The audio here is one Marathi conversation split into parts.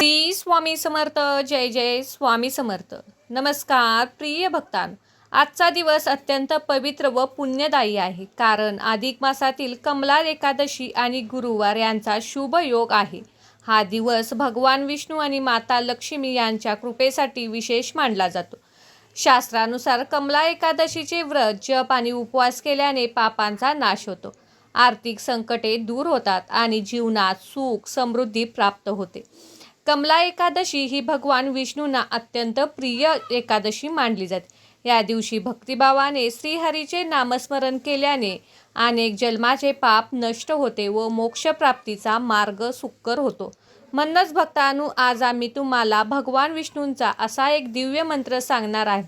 श्री स्वामी समर्थ. जय जय स्वामी समर्थ. नमस्कार प्रिय भक्तांनो, आजचा दिवस अत्यंत पवित्र व पुण्यदायी आहे. कारण अधिक मासातील कमला एकादशी आणि गुरुवार यांचा शुभ योग आहे. हा दिवस भगवान विष्णू आणि माता लक्ष्मी यांच्या कृपेसाठी विशेष मानला जातो. शास्त्रानुसार कमला एकादशीचे व्रत, जप आणि उपवास केल्याने पापांचा नाश होतो, आर्थिक संकटे दूर होतात आणि जीवनात सुख समृद्धी प्राप्त होते. कमला एकादशी ही भगवान विष्णूंना अत्यंत प्रिय एकादशी मानली जाते. या दिवशी भक्तिभावाने श्रीहरीचे नामस्मरण केल्याने अनेक जन्माचे पाप नष्ट होते व मोक्षप्राप्तीचा मार्ग सुकर होतो. म्हणूनच भक्तांनो, आज आम्ही तुम्हाला भगवान विष्णूंचा असा एक दिव्य मंत्र सांगणार आहे.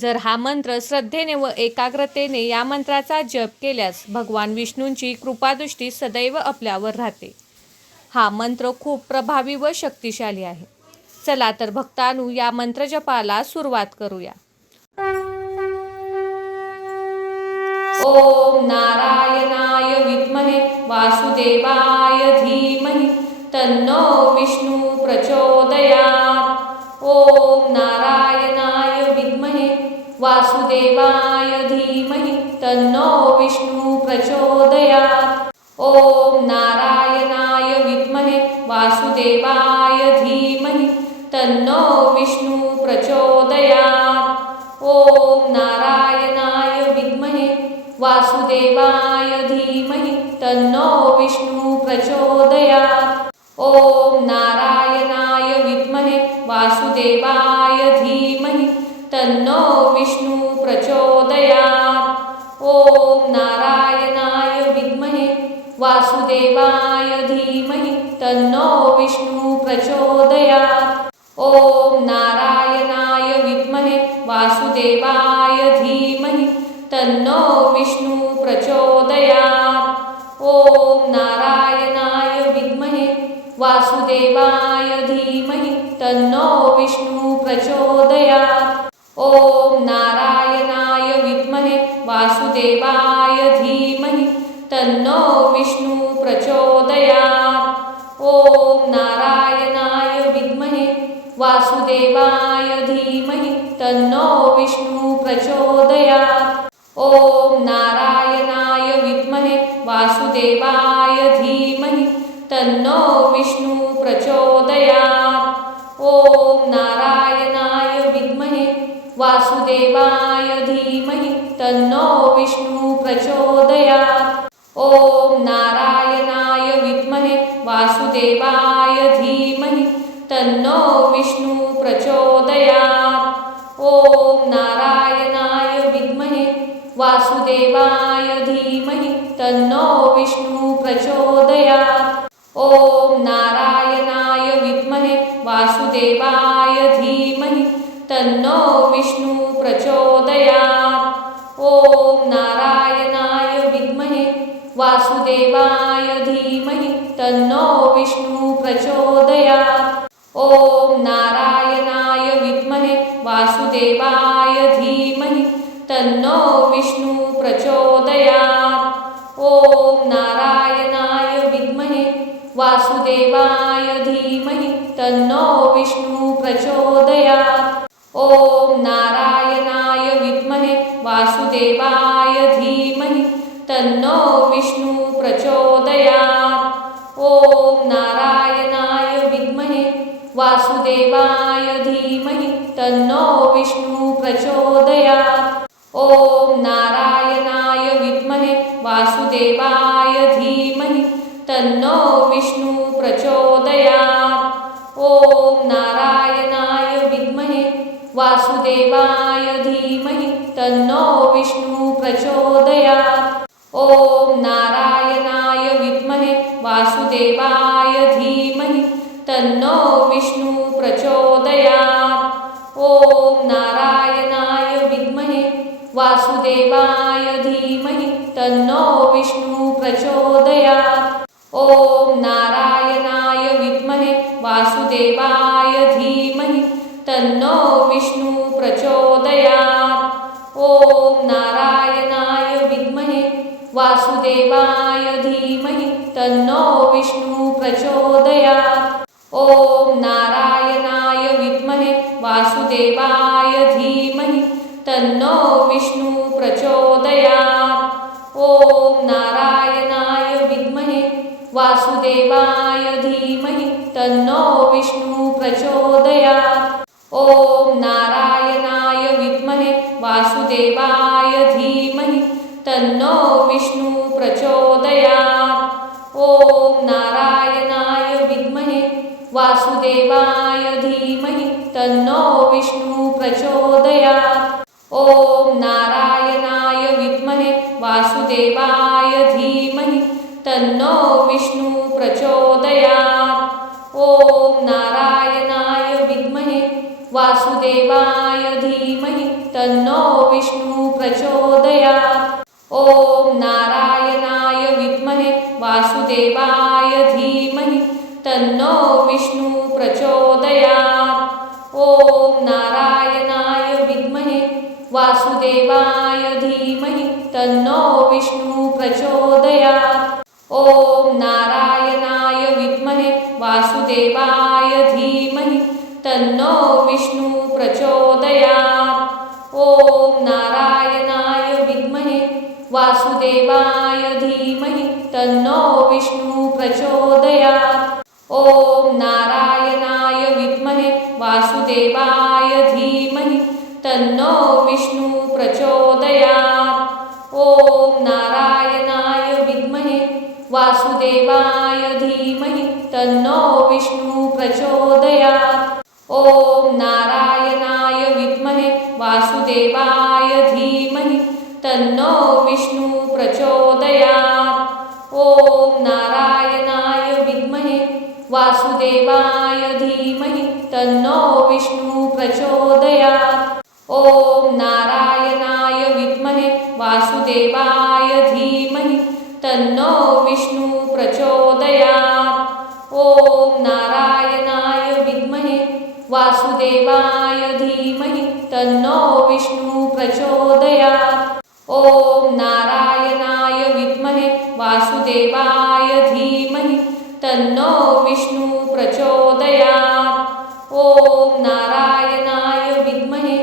जर हा मंत्र श्रद्धेने व एकाग्रतेने या मंत्राचा जप केल्यास भगवान विष्णूंची कृपादृष्टी सदैव आपल्यावर राहते. हा मंत्र खूप प्रभावी व शक्तिशाली आहे. चला तर भक्तांनो, या मंत्रजपाला सुरुवात करूया. ओम नारायणाय विद्महे वासुदेवाय धीमहि तन्नो विष्णु प्रचोदयात्. ओम नारायणाय विद्महे वासुदेवाय धीमहि तन्नो विष्णु प्रचोदयात्. ओम नारायणाय विद्महे वासुदेवाय धीमहि तन्नो विष्णु प्रचोदयात्. ओम नारायणाय विद्महे वासुदेवाय धीमहि तन्नो विष्णु प्रचोदयात्. ओम नारायणाय विद्महे वासुदेवाय धीमहि तन्नो विष्णु प्रचोदयात्. ओम नारायणाय विद्महे वासुदेवाय धीमहि तन्नो विष्णु प्रचोदयात्. ओम नारायणाय विद्महे वासुदेवाय धीमहि तन्नो विष्णु प्रचोदयात्. ओम नारायणाय विद्महे वासुदेवाय धीमहि तन्नो विष्णु प्रचोदयात्. ओम नारायणाय विद्महे वासुदेवाय धीमहि तन्नो विष्णु प्रचोदयात्. ओम नारायणाय विद्महे वासुदेवाय धीमहि तन्नो विष्णु प्रचोदयात्. ओम नारायणाय विद्महे वासुदेवाय धीमहि तन्नो विष्णु प्रचोदयात्. ओम नारायणाय विद्महे वासुदेवाय धीमहि तन्नो विष्णु प्रचोदयात्. ओम नारायणाय विद्महे वासुदेवाय धीमहि तन्नो विष्णु प्रचोदयात्. ओम नारायणाय विद्महे वासुदेवाय धीमहि तन्नो विष्णु प्रचोदयात्. ओम नारायणाय विद्महे वासुदेवाय धीमहि तन्नो विष्णु प्रचोदयात्. ओम नारायणाय विद्महे वासुदेवाय धीमहि तन्नो विष्णु प्रचोदयात्. ओम नारायणाय विद्महे वासुदेवाय धीमहि तन्नो विष्णु प्रचोदयात्. ओम नारायणाय विद्महे वासुदेवाय धीमहि तन्नो विष्णु प्रचोदयात्. ओम नारायणाय विद्महे वासुदेवाय धीमहि तन्नो विष्णु प्रचोदयात्. ओम नारायणाय विद्महे वासुदेवाय धीमहि तन्नो विष्णु प्रचोदयात्. ओम नारायणाय विद्महे वासुदेवाय धीमहि तन्नो विष्णु प्रचोदयात्. ओम नारायणाय विद्महे वासुदेवाय धीमहि तन्नो विष्णु प्रचोदयात्. ओम नारायणाय विद्महे वासुदेवाय धीमहि तन्नो विष्णु प्रचोदयात्. ओम नारायणाय विद्महे वासुदेवाय धीमहि तन्नो विष्णु प्रचोदयात्. ओम नारायणाय विद्महे वासुदेवाय धीमहि तन्नो विष्णु प्रचोदयात्. ओम नारायणाय विद्महे वासुदेवाय धीमहि तन्नो विष्णु प्रचोदयात्. ओम वासुदेवाय धीमहि तन्नो विष्णु प्रचोदयात्। ओम नारायणाय विद्महे वासुदेवाय धीमहि तन्नो विष्णु प्रचोदयात्। ओम नारायणाय विद्महे वासुदेवाय धीमहि तन्नो विष्णु प्रचोदयात्। ओम नारायणाय विद्महे वासुदेवाय धीमहि तन्नो विष्णु प्रचोदयात्। ओम नारायणाय विद्महे वासुदेवाय धीमहि तन्नो विष्णु प्रचोदयात्। ओम नारायणाय विद्महे वासुदेवाय धीमहि तन्नो विष्णु प्रचोदयात्। ओम नारायणाय विद्महे वासुदेवाय धीमहि तन्नो विष्णु प्रचोदयात्। ओम नारायणाय विद्महे वासुदेवाय धीमहि तन्नो विष्णु प्रचोदयात्। ओम नारायणाय विद्महे वासुदेवाय धीमहि तन्नो विष्णु प्रचोदयात्। ओम नारायणाय विद्महे वासुदेवाय धीमहि तन्नो विष्णु प्रचोदयात्। ओम नारायणाय विद्महे वासुदेवाय धीमहि तन्नो विष्णु प्रचोदयात्। ओम नारायणाय विद्महे वासुदेवाय धीमहि तन्नो विष्णु प्रचोदयात्। ओम नारायणाय विद्महे वासुदेवाय धीमहि तन्नो विष्णु प्रचोदयात्। ओम नारायणाय विद्महे वासुदेवाय धीमहि तन्नो विष्णु प्रचोदयात्। ओम नारायणाय विद्महे वासुदेवाय धीमहि तन्नो विष्णु प्रचोदयात्। ओम नारायणाय विद्महे वासुदेवाय धीमहि तन्नो विष्णु प्रचोदयात्। ओम नारायणाय विद्महे वासुदेवाय धीमहि तन्नो विष्णु प्रचोदयात्। ओम नारायणाय विद्महे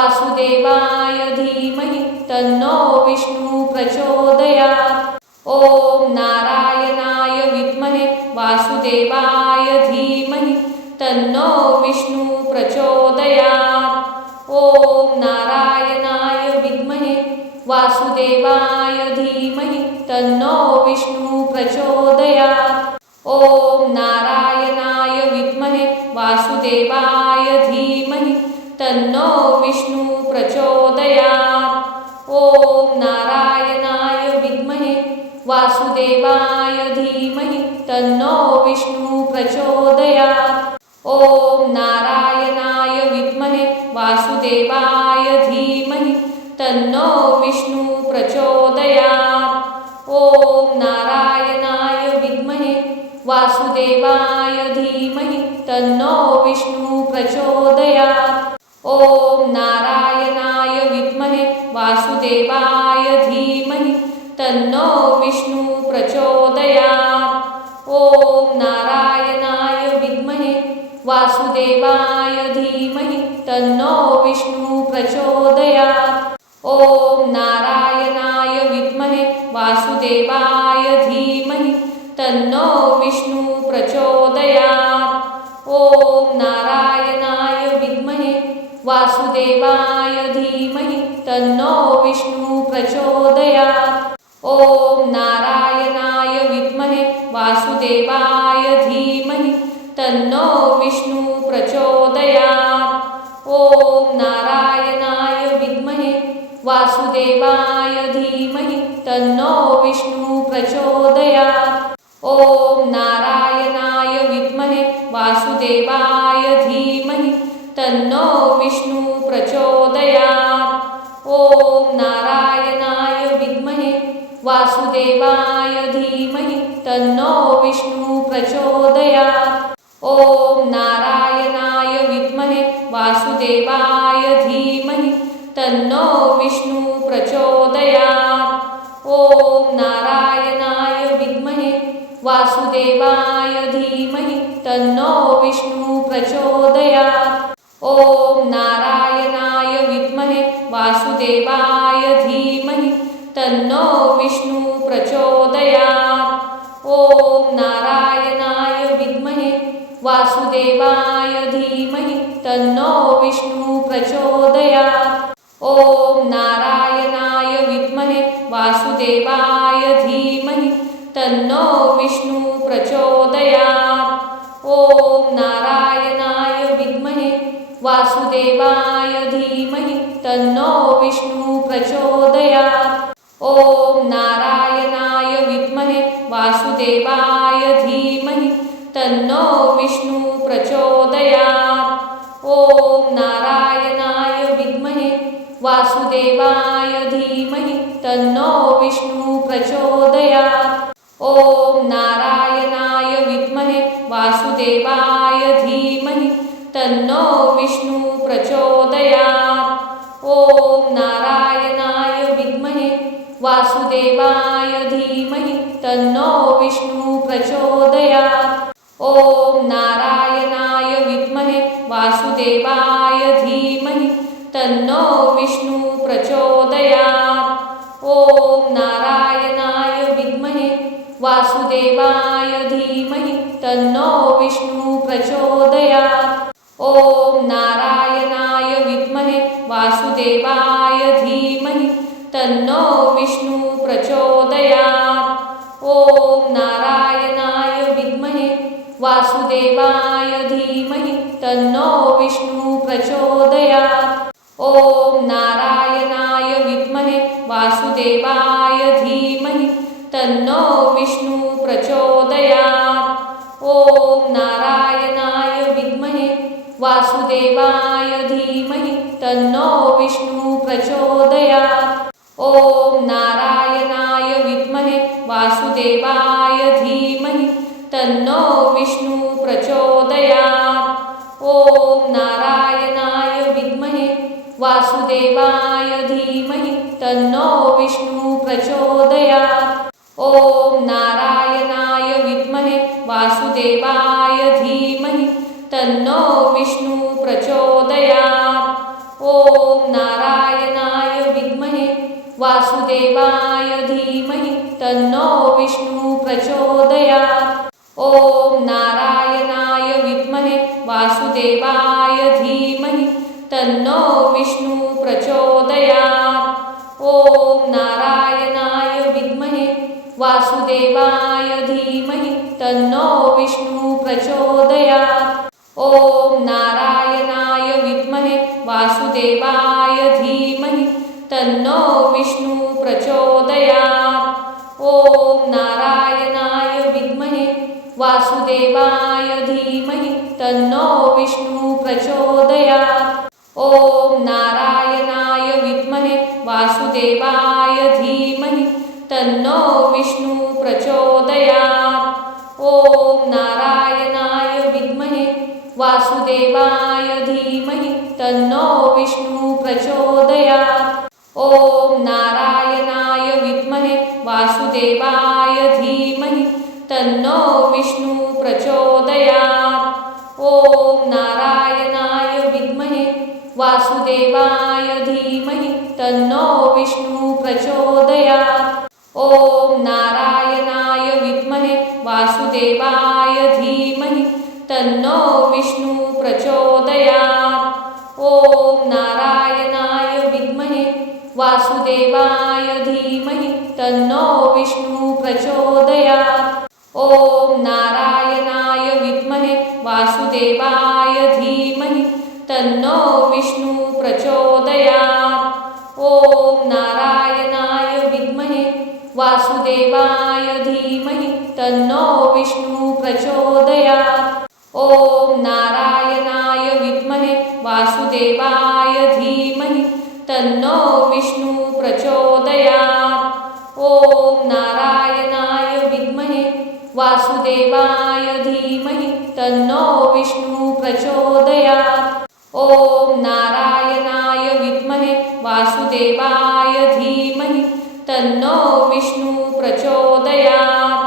वासुदेवाय धीमहि तन्नो विष्णु प्रचोदयात्। ओम नारायणाय विद्महे वासुदेवाय धीमहि तन्नो विष्णु प्रचोदयात्। ओम नारायणाय विद्महे वासुदेवाय धीमहि तन्नो विष्णु प्रचोदयात्। ओम नारायणाय विद्महे वासुदेवाय धीमहि तन्नो विष्णु प्रचोदयात्। ओम नारायणाय विद्महे वासुदेवाय धीमहि तन्नो विष्णु प्रचोदयात्। ओम नारायणाय विद्महे वासुदेवाय धीमहि तन्नो विष्णु प्रचोदयात्। ओम नारायणाय विद्महे वासुदेवाय धीमहि तन्नो विष्णु प्रचोदयात्। ओम नारायणाय विद्महे वासुदेवाय धीमहि तन्नो विष्णु प्रचोदयात्। ओम नारायणाय विद्महे वासुदेवाय धीमहि तन्नो विष्णु प्रचोदयात्। ओम नारायणाय विद्महे वासुदेवाय धीमहि तन्नो विष्णु प्रचोदयात्। ओम नारायणाय विद्महे वासुदेवाय धीमहि तन्नो विष्णु प्रचोदयात्। ओम नारायणाय विद्महे वासुदेवाय धीमहि तन्नो विष्णु प्रचोदयात्। ओम नारायणाय विद्महे वासुदेवाय धीमहि तन्नो विष्णु प्रचोदयात्। ओम नारायणाय विद्महे वासुदेवाय धीमहि तन्नो विष्णु प्रचोदयात्। ओम नारायणाय विद्महे वासुदेवाय धीमहि तन्नो विष्णु प्रचोदयात्। ओम नारायणाय विद्महे वासुदेवाय धीमहि तन्नो विष्णु प्रचोदयात्। ओम नारायणाय विद्महे वासुदेवाय धीमहि तन्नो विष्णु प्रचोदयात्। ओम नारायणाय विद्महे वासुदेवाय धीमहि तन्नो विष्णु प्रचोदयात्। ओम नारायणाय विद्महे वासुदेवाय धीमहि तन्नो विष्णु प्रचोदयात्। ओम नारायणाय विद्महे वासुदेवाय धीमहि तन्नो विष्णु प्रचोदयात्। ओम नारायणाय विद्महे वासुदेवाय धीमहि तन्नो विष्णु प्रचोदयात्। ओम नारायणाय विद्महे वासुदेवाय धीमहि तन्नो विष्णु प्रचोदयात्। ओम नारायणाय विद्महे वासुदेवाय धीमहि तन्नो विष्णु प्रचोदयात्। ओम नारायणाय विद्महे वासुदेवाय धीमहि तन्नो विष्णु प्रचोदयात्। ओम नारायणाय विद्महे वासुदेवाय धीमहि तन्नो विष्णु प्रचोदयात्। ओम नारायणाय विद्महे वासुदेवाय धीमहि तन्नो विष्णु प्रचोदयात्। ओम नारायणाय विद्महे वासुदेवाय धीमहि तन्नो विष्णु प्रचोदयात्। ओम नारायणाय विद्महे वासुदेवाय धीमहि तन्नो विष्णु प्रचोदयात्। ओम नारायणाय विद्महे वासुदेवाय धीमहि तन्नो विष्णु प्रचोदयात्। ओम नारायणाय विद्महे वासुदेवाय धीमहि तन्नो विष्णु प्रचोदयात्। ओम नारायणाय विद्महे वासुदेवाय धीमहि तन्नो विष्णु प्रचोदयात्। ओम नारायणाय विद्महे वासुदेवाय धीमहि तन्नो विष्णु प्रचोदयात्। ओम नारायणाय विद्महे वासुदेवाय धीमहि तन्नो विष्णु प्रचोदयात्। ओम नारायणाय विद्महे वासुदेवाय धीमहि तन्नो विष्णु प्रचोदयात्। ओम नारायणाय विद्महे वासुदेवाय धीमहि तन्नो विष्णु प्रचोदयात्। ओम नारायणाय विद्महे वासुदेवाय धीमहि तन्नो विष्णु प्रचोदयात्। ओम नारायणाय विद्महे वासुदेवाय धीमहि तन्नो विष्णु प्रचोदयात्। ओम नारायणाय विद्महे वासुदेवाय धीमहि तन्नो विष्णु प्रचोदयात्। ओम नारायणाय विद्महे वासुदेवाय धीमहि तन्नो विष्णु प्रचोदयात्। ओम नारायणाय विद्महे वासुदेवाय धीमहि तन्नो विष्णु प्रचोदयात्। ओम नारायणाय विद्महे वासुदेवाय धीमहि तन्नो विष्णु प्रचोदयात्। ओम नारायणाय विद्महे वासुदेवाय धीमहि तन्नो विष्णु प्रचोदयात्। ओम नारायणाय विद्महे वासुदेवाय धीमहि तन्नो विष्णु प्रचोदयात्। ओम नारायणाय विद्महे वासुदेवाय धीमहि तन्नो विष्णु प्रचोदयात्। ओम नारायणाय विद्महे वासुदेवाय धीमहि तन्नो विष्णु प्रचोदयात्। ओम नारायणाय विद्महे वासुदेवाय धीमहि तन्नो विष्णु प्रचोदयात्। ओम नारायणाय विद्महे वासुदेवाय धीमहि तन्नो विष्णु प्रचोदयात्। ओम नारायणाय विद्महे वासुदेवाय धीमहि तन्नो विष्णु प्रचोदयात्। ओम नारायणाय विद्महे वासुदेवाय धीमहि तन्नो विष्णु प्रचोदयात्। ओम नारायणाय विद्महे वासुदेवाय धीमहि तन्नो विष्णु प्रचोदयात्।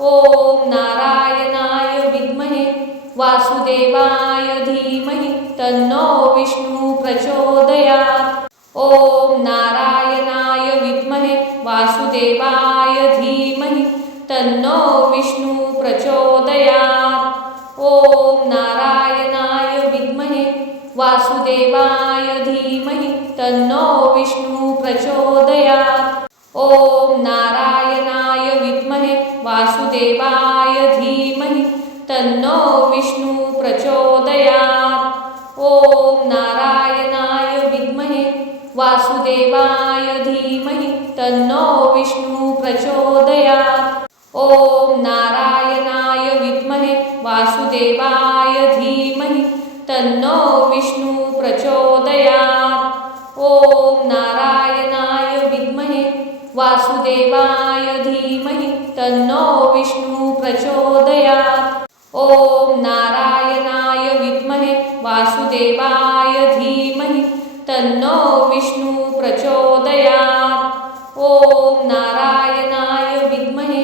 ओम नारायणाय विद्महे वासुदेवाय धीमहि तन्नो विष्णु प्रचोदयात्। ओम नारायणाय विद्महे वासुदेवाय धीमहि तन्नो विष्णु प्रचोदयात्। ओम नारायणाय विद्महे वासुदेवाय धीमहि तन्नो विष्णु प्रचोदयात्। ओम नारायणाय विद्महे वासुदेवाय धीमहि तन्नो विष्णु प्रचोदयात्। ओम नारायणाय विद्महे वासुदेवाय धीमहि तन्नो विष्णु प्रचोदयात्। ओम नारायणाय विद्महे वासुदेवाय धीमहि तन्नो विष्णु प्रचोदयात्। ओम नारायणाय विद्महे वासुदेवाय धीमहि तन्नो विष्णु प्रचोदयात्। ओम नारायणाय विद्महे वासुदेवाय धीमहि तन्नो विष्णु प्रचोदयात्। ओम नारायणाय विद्महे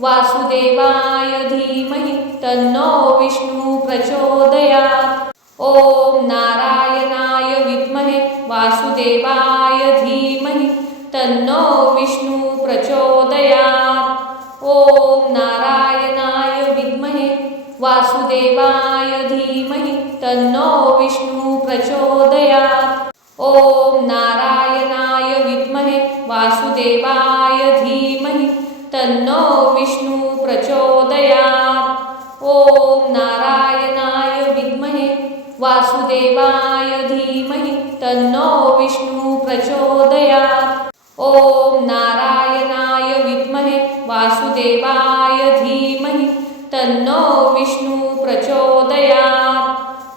वासुदेवाय धीमहि तन्नो विष्णु प्रचोदयात्। ओम नारायणाय विद्महे वासुदेवाय धीमहि तन्नो विष्णु प्रचोदयात्। ओम नारायणाय विद्महे वासुदेवाय धीमहि तन्नो विष्णु प्रचोदयात्। ओम नारायणाय विद्महे वासुदेवाय धीमहि तन्नो विष्णु प्रचोदयात्। ओम नारायणाय विद्महे वासुदेवाय धीमहि तन्नो विष्णु प्रचोदयात्। ओम नारायणाय विद्महे वासुदेवाय धीमहि तन्नो विष्णु प्रचोदयात्।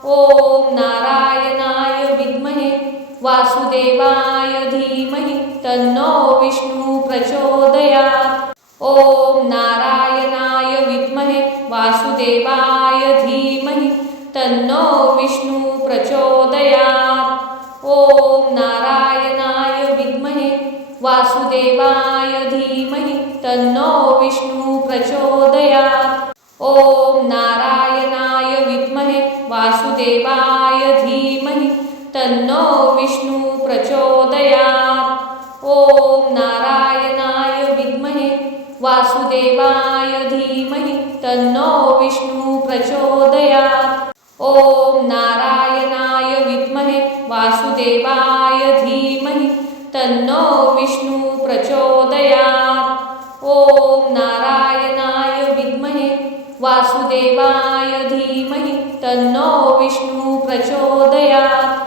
ओम नारायणाय विद्महे वासुदेवाय धीमहि तन्नो विष्णु प्रचोदयात्। ओम नारायणाय विद्महे वासुदेवाय धीमहि तन्नो विष्णु प्रचोदयात्। ओम नारायणाय विद्महे वासुदेवाय धीमहि तन्नो विष्णु प्रचोदयात्। ओम नारायणाय विद्महे वासुदेवाय धीमहि तन्नो विष्णु प्रचोदयात्। ओम नारायणाय विद्महे वासुदेवाय धीमहि तन्नो विष्णु प्रचोदयात्। ओम नारायणाय विद्महे वासुदेवाय धीमहि तन्नो विष्णु प्रचोदयात्। ओम नारायणाय विद्महे वासुदेवाय धीमहि तन्नो विष्णु प्रचोदयात्।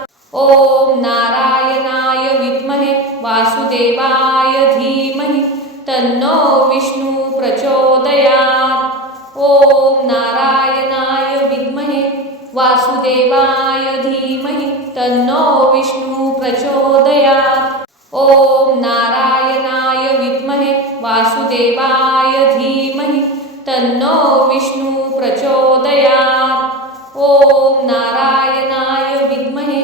ओम नारायणाय विद्महे वासुदेवाय धीमहि तन्नो विष्णु प्रचोदयात्। ओम नारायणाय विद्महे वासुदेवाय धीमहि तन्नो विष्णु प्रचोदयात्। ओम नारायणाय विद्महे वासुदेवाय धीमहि तन्नो विष्णु प्रचोदयात्। ओम नारायणाय विद्महे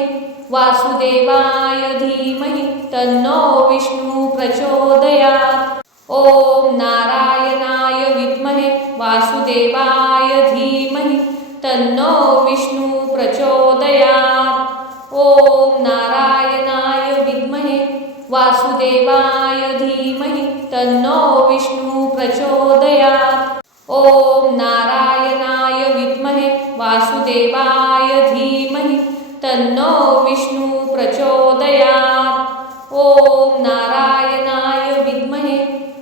वासुदेवाय धीमहि तन्नो विष्णु प्रचोदयात्। ओम नारायणाय विद्महे वासुदेवाय धीमहि तन्नो विष्णु प्रचोदयात्। ओम नारायणाय विद्महे वासुदेवाय धीमहि तन्नो विष्णु प्रचोदयात्। ओम नारायणाय विद्महे वासुदेवाय धीमहि तन्नो विष्णु प्रचोदयात्। ओम नारायणाय विद्महे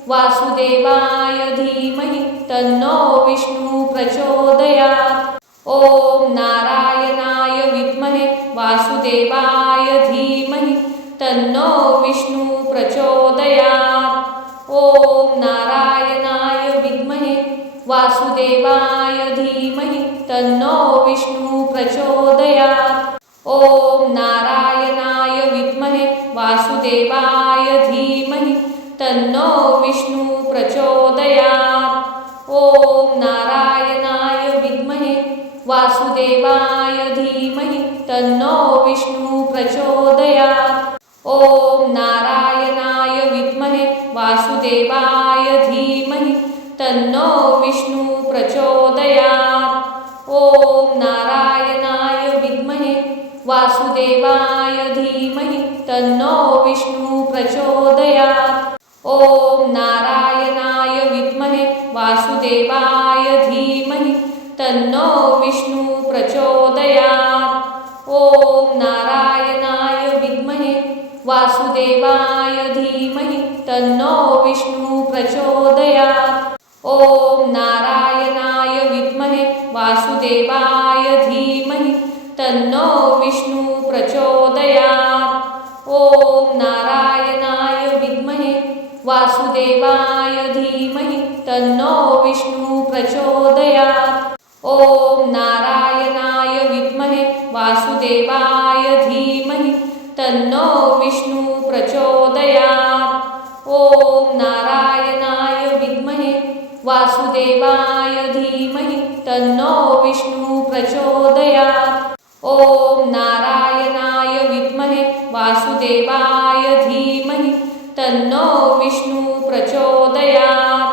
वासुदेवाय धीमहि तन्नो विष्णु प्रचोदयात्। ओम नारायणाय विद्महे वासुदेवाय धीमहि तन्नो विष्णु प्रचोदयात्। ओम नारायणाय विद्महे वासुदेवाय धीमहि तन्नो विष्णु प्रचोदयात्। ओम नारायणाय विद्महे वासुदेवाय धीमहि तन्नो विष्णु प्रचोदयात्। ओम नारायणाय विद्महे वासुदेवाय धीमहि तन्नो विष्णु प्रचोदयात्। ओम नारायणाय विद्महे वासुदेवाय धीमहि तन्नो विष्णु प्रचोदयात्। ओम वासुदेवाय धीमहि तन्नो विष्णु प्रचोदयात्। ओम नारायणाय विद्महे वासुदेवाय धीमहि तन्नो विष्णु प्रचोदयात्। ओम नारायणाय विद्महे वासुदेवाय धीमहि तन्नो विष्णु प्रचोदयात्। ओम नारायणाय विद्महे वासुदेवाय धीमहि तन्नो विष्णु प्रचोदयात्। ओम नारायणाय विद्महे वासुदेवाय धीमहि तन्नो विष्णु प्रचोदयात्। ओम नारायणाय विद्महे वासुदेवाय धीमहि तन्नो विष्णु प्रचोदयात्। ओम नारायणाय विद्महे वासुदेवाय धीमहि तन्नो विष्णु प्रचोदयात्। ओम नारायणाय विद्महे वासुदेवाय धीमहि तन्नो विष्णु प्रचोदयात्।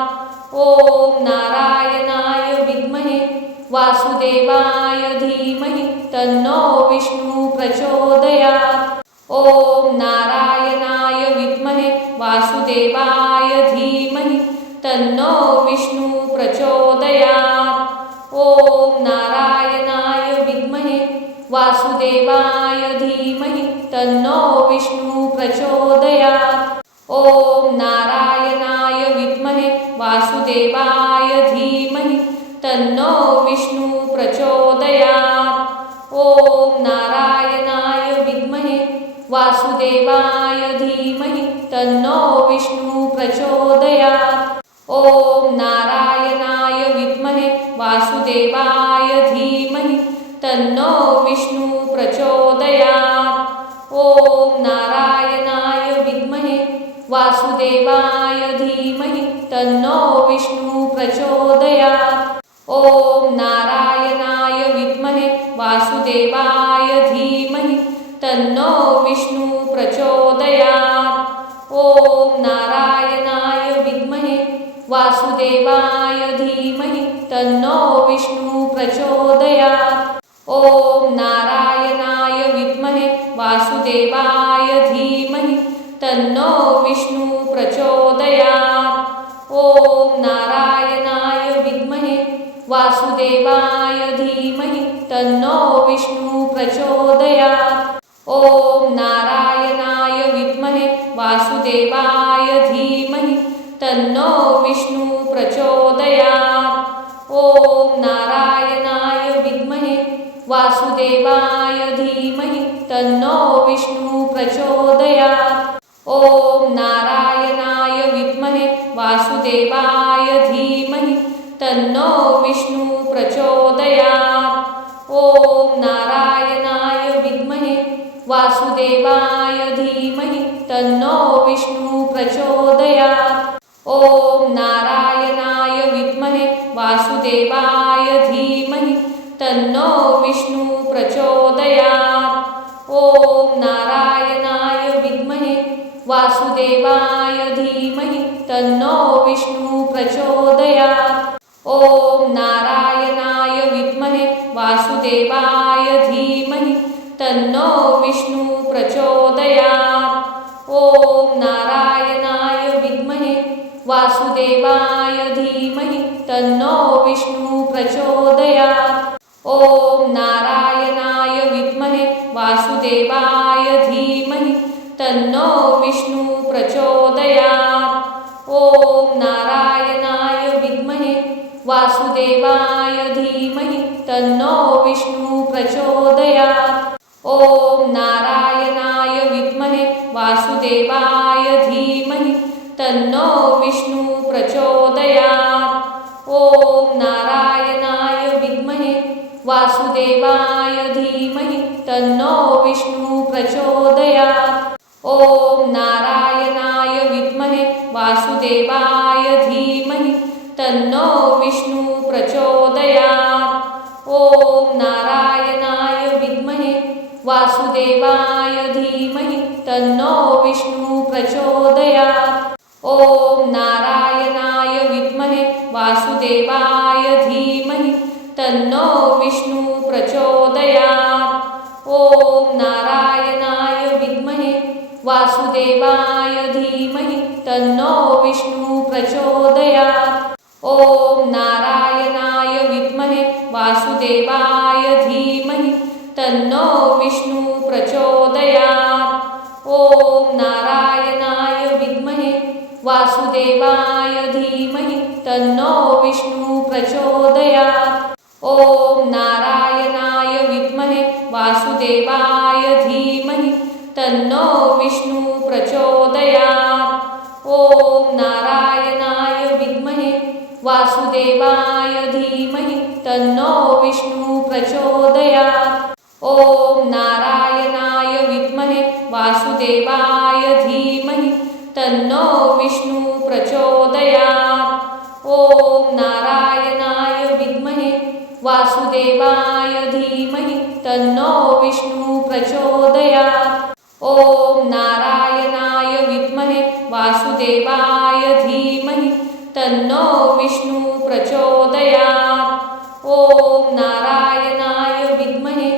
ओम नारायणाय विद्महे वासुदेवाय धीमहि तन्नो विष्णु प्रचोदयात्। ओम नारायणाय विद्महे वासुदेवाय धीमहि तन्नो विष्णु प्रचोदयात्। ओम नारायणाय विद्महे वासुदेवाय धीमहि तन्नो विष्णु प्रचोदयात्। ओम नारायणाय विद्महे वासुदेवाय धीमहि तन्नो विष्णु प्रचोदयात्। ओम नारायणाय विद्महे वासुदेवाय धीमहि तन्नो विष्णु प्रचोदयात्। ओम नारायणाय विद्महे वासुदेवाय धीमहि तन्नो विष्णु प्रचोदयात्। ओम नारायणाय विद्महे वासुदेवाय धीमहि तन्नो विष्णु प्रचोदयात्। ओम नारायणाय विद्महे वासुदेवाय धीमहि तन्नो विष्णु प्रचोदयात्। ओम नारायणाय विद्महे वासुदेवाय धीमहि तन्नो विष्णु प्रचोदयात्। ओम नारायणाय विद्महे वासुदेवाय धीमहि तन्नो विष्णु प्रचोदयात्। ओम नारायणाय विद्महे वासुदेवाय धीमहि तन्नो विष्णु प्रचोदयात्। ओम नारायणाय विद्महे वासुदेवाय धीमहि तन्नो विष्णु प्रचोदयात्। ओम नारायणाय विद्महे वासुदेवाय धीमहि तन्नो विष्णु प्रचोदयात्। ओम नारायणाय विद्महे वासुदेवाय धीमहि तन्नो विष्णु प्रचोदयात्। ओम नारायणाय विद्महे वासुदेवाय धीमहि तन्नो विष्णु प्रचोदयात्। ओम नारायणाय विद्महे वासुदेवाय धीमहि तन्नो विष्णु प्रचोदयात्। ओम नारायणाय विद्महे वासुदेवाय धीमहि तन्नो विष्णु प्रचोदयात्। ओम नारायणाय विद्महे वासुदेवाय धीमहि तन्नो विष्णु प्रचोदयात्। ओम नारायणाय विद्महे वासुदेवाय धीमहि तन्नो विष्णु प्रचोदयात्। ओम नारायणाय विद्महे वासुदेवाय धीमहि तन्नो विष्णु प्रचोदयात्। ओम नारायणाय विद्महे वासुदेवाय धीमहि तन्नो विष्णु प्रचोदयात्। ओम नारायणाय विद्महे वासुदेवाय धीमहि तन्नो विष्णु प्रचोदयात्। ओम नारायणाय विद्महे वासुदेवाय धीमहि तन्नो विष्णु प्रचोदयात्। ओम नारायणाय विद्महे वासुदेवाय धीमहि तन्नो विष्णु प्रचोदयात्। ओम नारायणाय विद्महे वासुदेवाय धीमहि तन्नो विष्णु प्रचोदयात्। ओम नारायणाय विद्महे वासुदेवाय धीमहि तन्नो विष्णु प्रचोदयात्। ओम नारायणाय विद्महे वासुदेवाय धीमहि तन्नो विष्णु प्रचोदयात्। ओम नारायणाय विद्महे वासुदेवाय धीमहि तन्नो विष्णु प्रचोदयात्। ओम नारायणाय विद्महे वासुदेवाय धीमहि तन्नो विष्णु प्रचोदयात्। ओम नारायणाय विद्महे वासुदेवाय धीमहि तन्नो विष्णु प्रचोदयात्। ओम नारायणाय विद्महे वासुदेवाय धीमहि तन्नो विष्णु प्रचोदयात्। ओम नारायणाय विद्महे वासुदेवाय धीमहि तन्नो विष्णु प्रचोदयात्। ओम नारायणाय विद्महे वासुदेवाय धीमहि तन्नो विष्णु प्रचोदयात्। ओम नारायणाय विद्महे वासुदेवाय धीमहि तन्नो विष्णु प्रचोदयात्। ओम नारायणाय विद्महे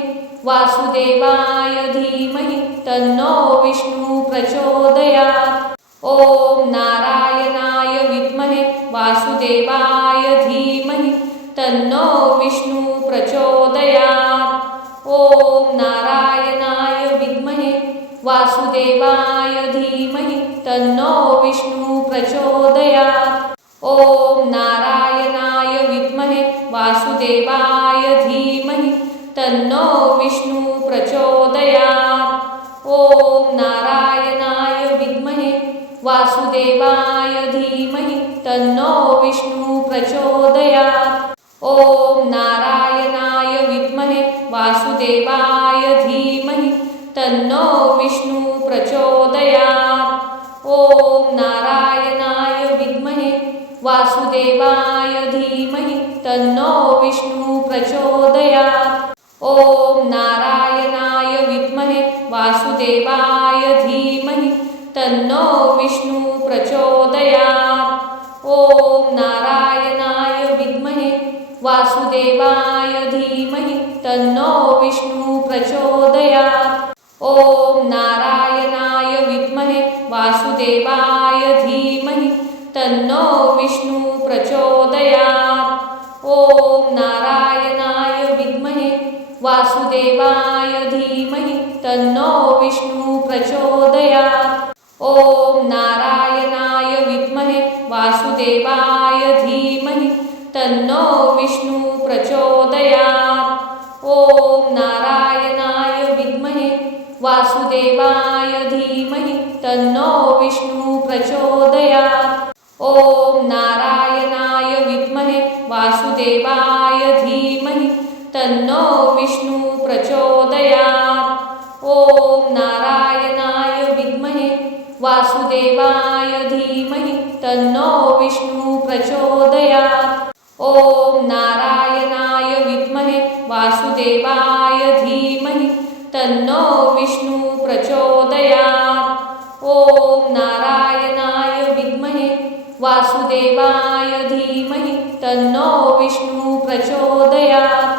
वासुदेवाय धीमहि तन्नो विष्णु प्रचोदयात्। ओम नारायणाय विद्महे वासुदेवाय धीमहि तन्नो विष्णु प्रचोदयात्। ओम नारायणाय विद्महे वासुदेवाय धीमहि तन्नो विष्णु प्रचोदयात्। ओम नारायणाय विद्महे वासुदेवाय धीमहि तन्नो विष्णु प्रचोदयात्। ओम नारायणाय विद्महे वासुदेवाय धीमहि तन्नो विष्णु प्रचोदयात्। ओम नारायणाय विद्महे वासुदेवाय धीमहि तन्नो विष्णु प्रचोदयात्। ओम नारायणाय विद्महे वासुदेवाय धीमहि तन्नो विष्णु प्रचोदयात्। ओम नारायणाय विद्महे वासुदेवाय धीमहि तन्नो विष्णु प्रचोदयात्। ओम नारायणाय विद्महे वासुदेवाय धीमहि तन्नो विष्णु प्रचोदयात्। ओम नारायणाय विद्महे वासुदेवाय धीमहि तन्नो विष्णु प्रचोदयात्। ओम नारायणाय विद्महे वासुदेवाय धीमहि तन्नो विष्णु प्रचोदयात्। ओम नारायणाय विद्महे वासुदेवाय धीमहि तन्नो विष्णु प्रचोदयात्। ओम नारायणाय विद्महे वासुदेवाय धीमहि तन्नो विष्णु प्रचोदयात्। ओम नारायणाय विद्महे वासुदेवाय धीमहि तन्नो विष्णु प्रचोदयात्। ओम नारायणाय विद्महे वासुदेवाय धीमहि तन्नो विष्णु प्रचोदयात्। ओम नारायणाय विद्महे वासुदेवाय धीमहि तन्नो विष्णु प्रचोदयात्। ओम नारायणाय विद्महे वासुदेवाय धीमहि तन्नो विष्णु प्रचोदयात्।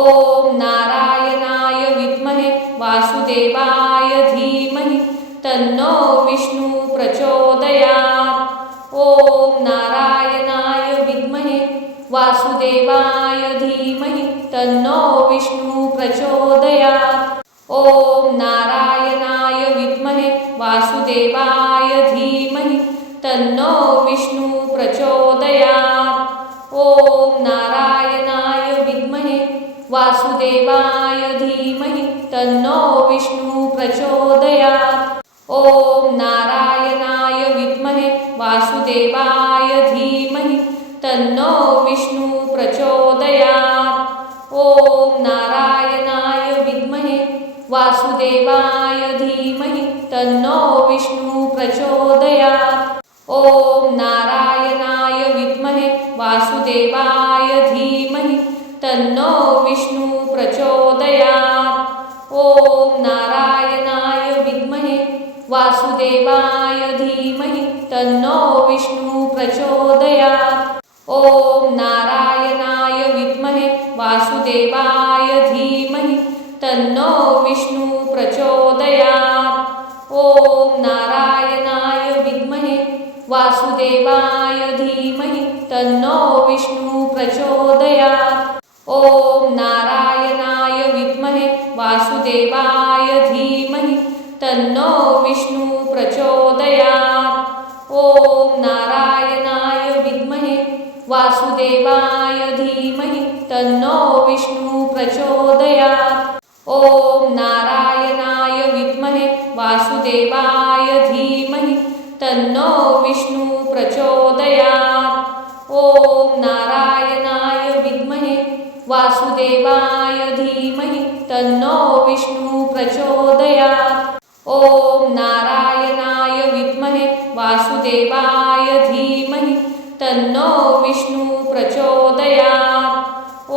ओम नारायणाय विद्महे वासुदेवाय धीमहि तन्नो विष्णु प्रचोदयात्। ओम नारायणाय विद्महे वासुदेवाय धीमहि तन्नो विष्णु प्रचोदयात्। ओम नारायणाय विद्महे वासुदेवाय धीमहि तन्नो विष्णु प्रचोदयात्। ओम नारायणाय विद्महे वासुदेवाय धीमहि तन्नो विष्णु प्रचोदयात्। ओम नारायणाय विद्महे वासुदेवाय धीमहि तन्नो विष्णु प्रचोदयात्। ओम नारायणाय विद्महे वासुदेवाय धीमहि तन्नो विष्णु प्रचोदयात्। ओम नारायणाय विद्महे वासुदेवाय धीमहि तन्नो विष्णु प्रचोदयात्। ओम नारायणाय विद्महे वासुदेवाय धीमहि तन्नो विष्णु प्रचोदयात्। ओम नारायणाय विद्महे वासुदेवाय धीमहि तन्नो विष्णु प्रचोदयात्। ओम नारायणाय विद्महे वासुदेवाय धीमहि तन्नो विष्णु प्रचोदयात्। ओम नारायणाय विद्महे वासुदेवाय धीमहि तन्नो विष्णु प्रचोदयात्। ओम नारायणाय विद्महे वासुदेवाय धीमहि तन्नो विष्णु प्रचोदयात्। ओम नारायणाय विद्महे वासुदेवाय धीमहि तन्नो विष्णु प्रचोदयात्। ओम नारायणाय विद्महे वासुदेवाय धीमहि तन्नो विष्णु प्रचोदयात्। ओम नारायणाय विद्महे वासुदेवाय धीमहि तन्नो विष्णु प्रचोदयात्।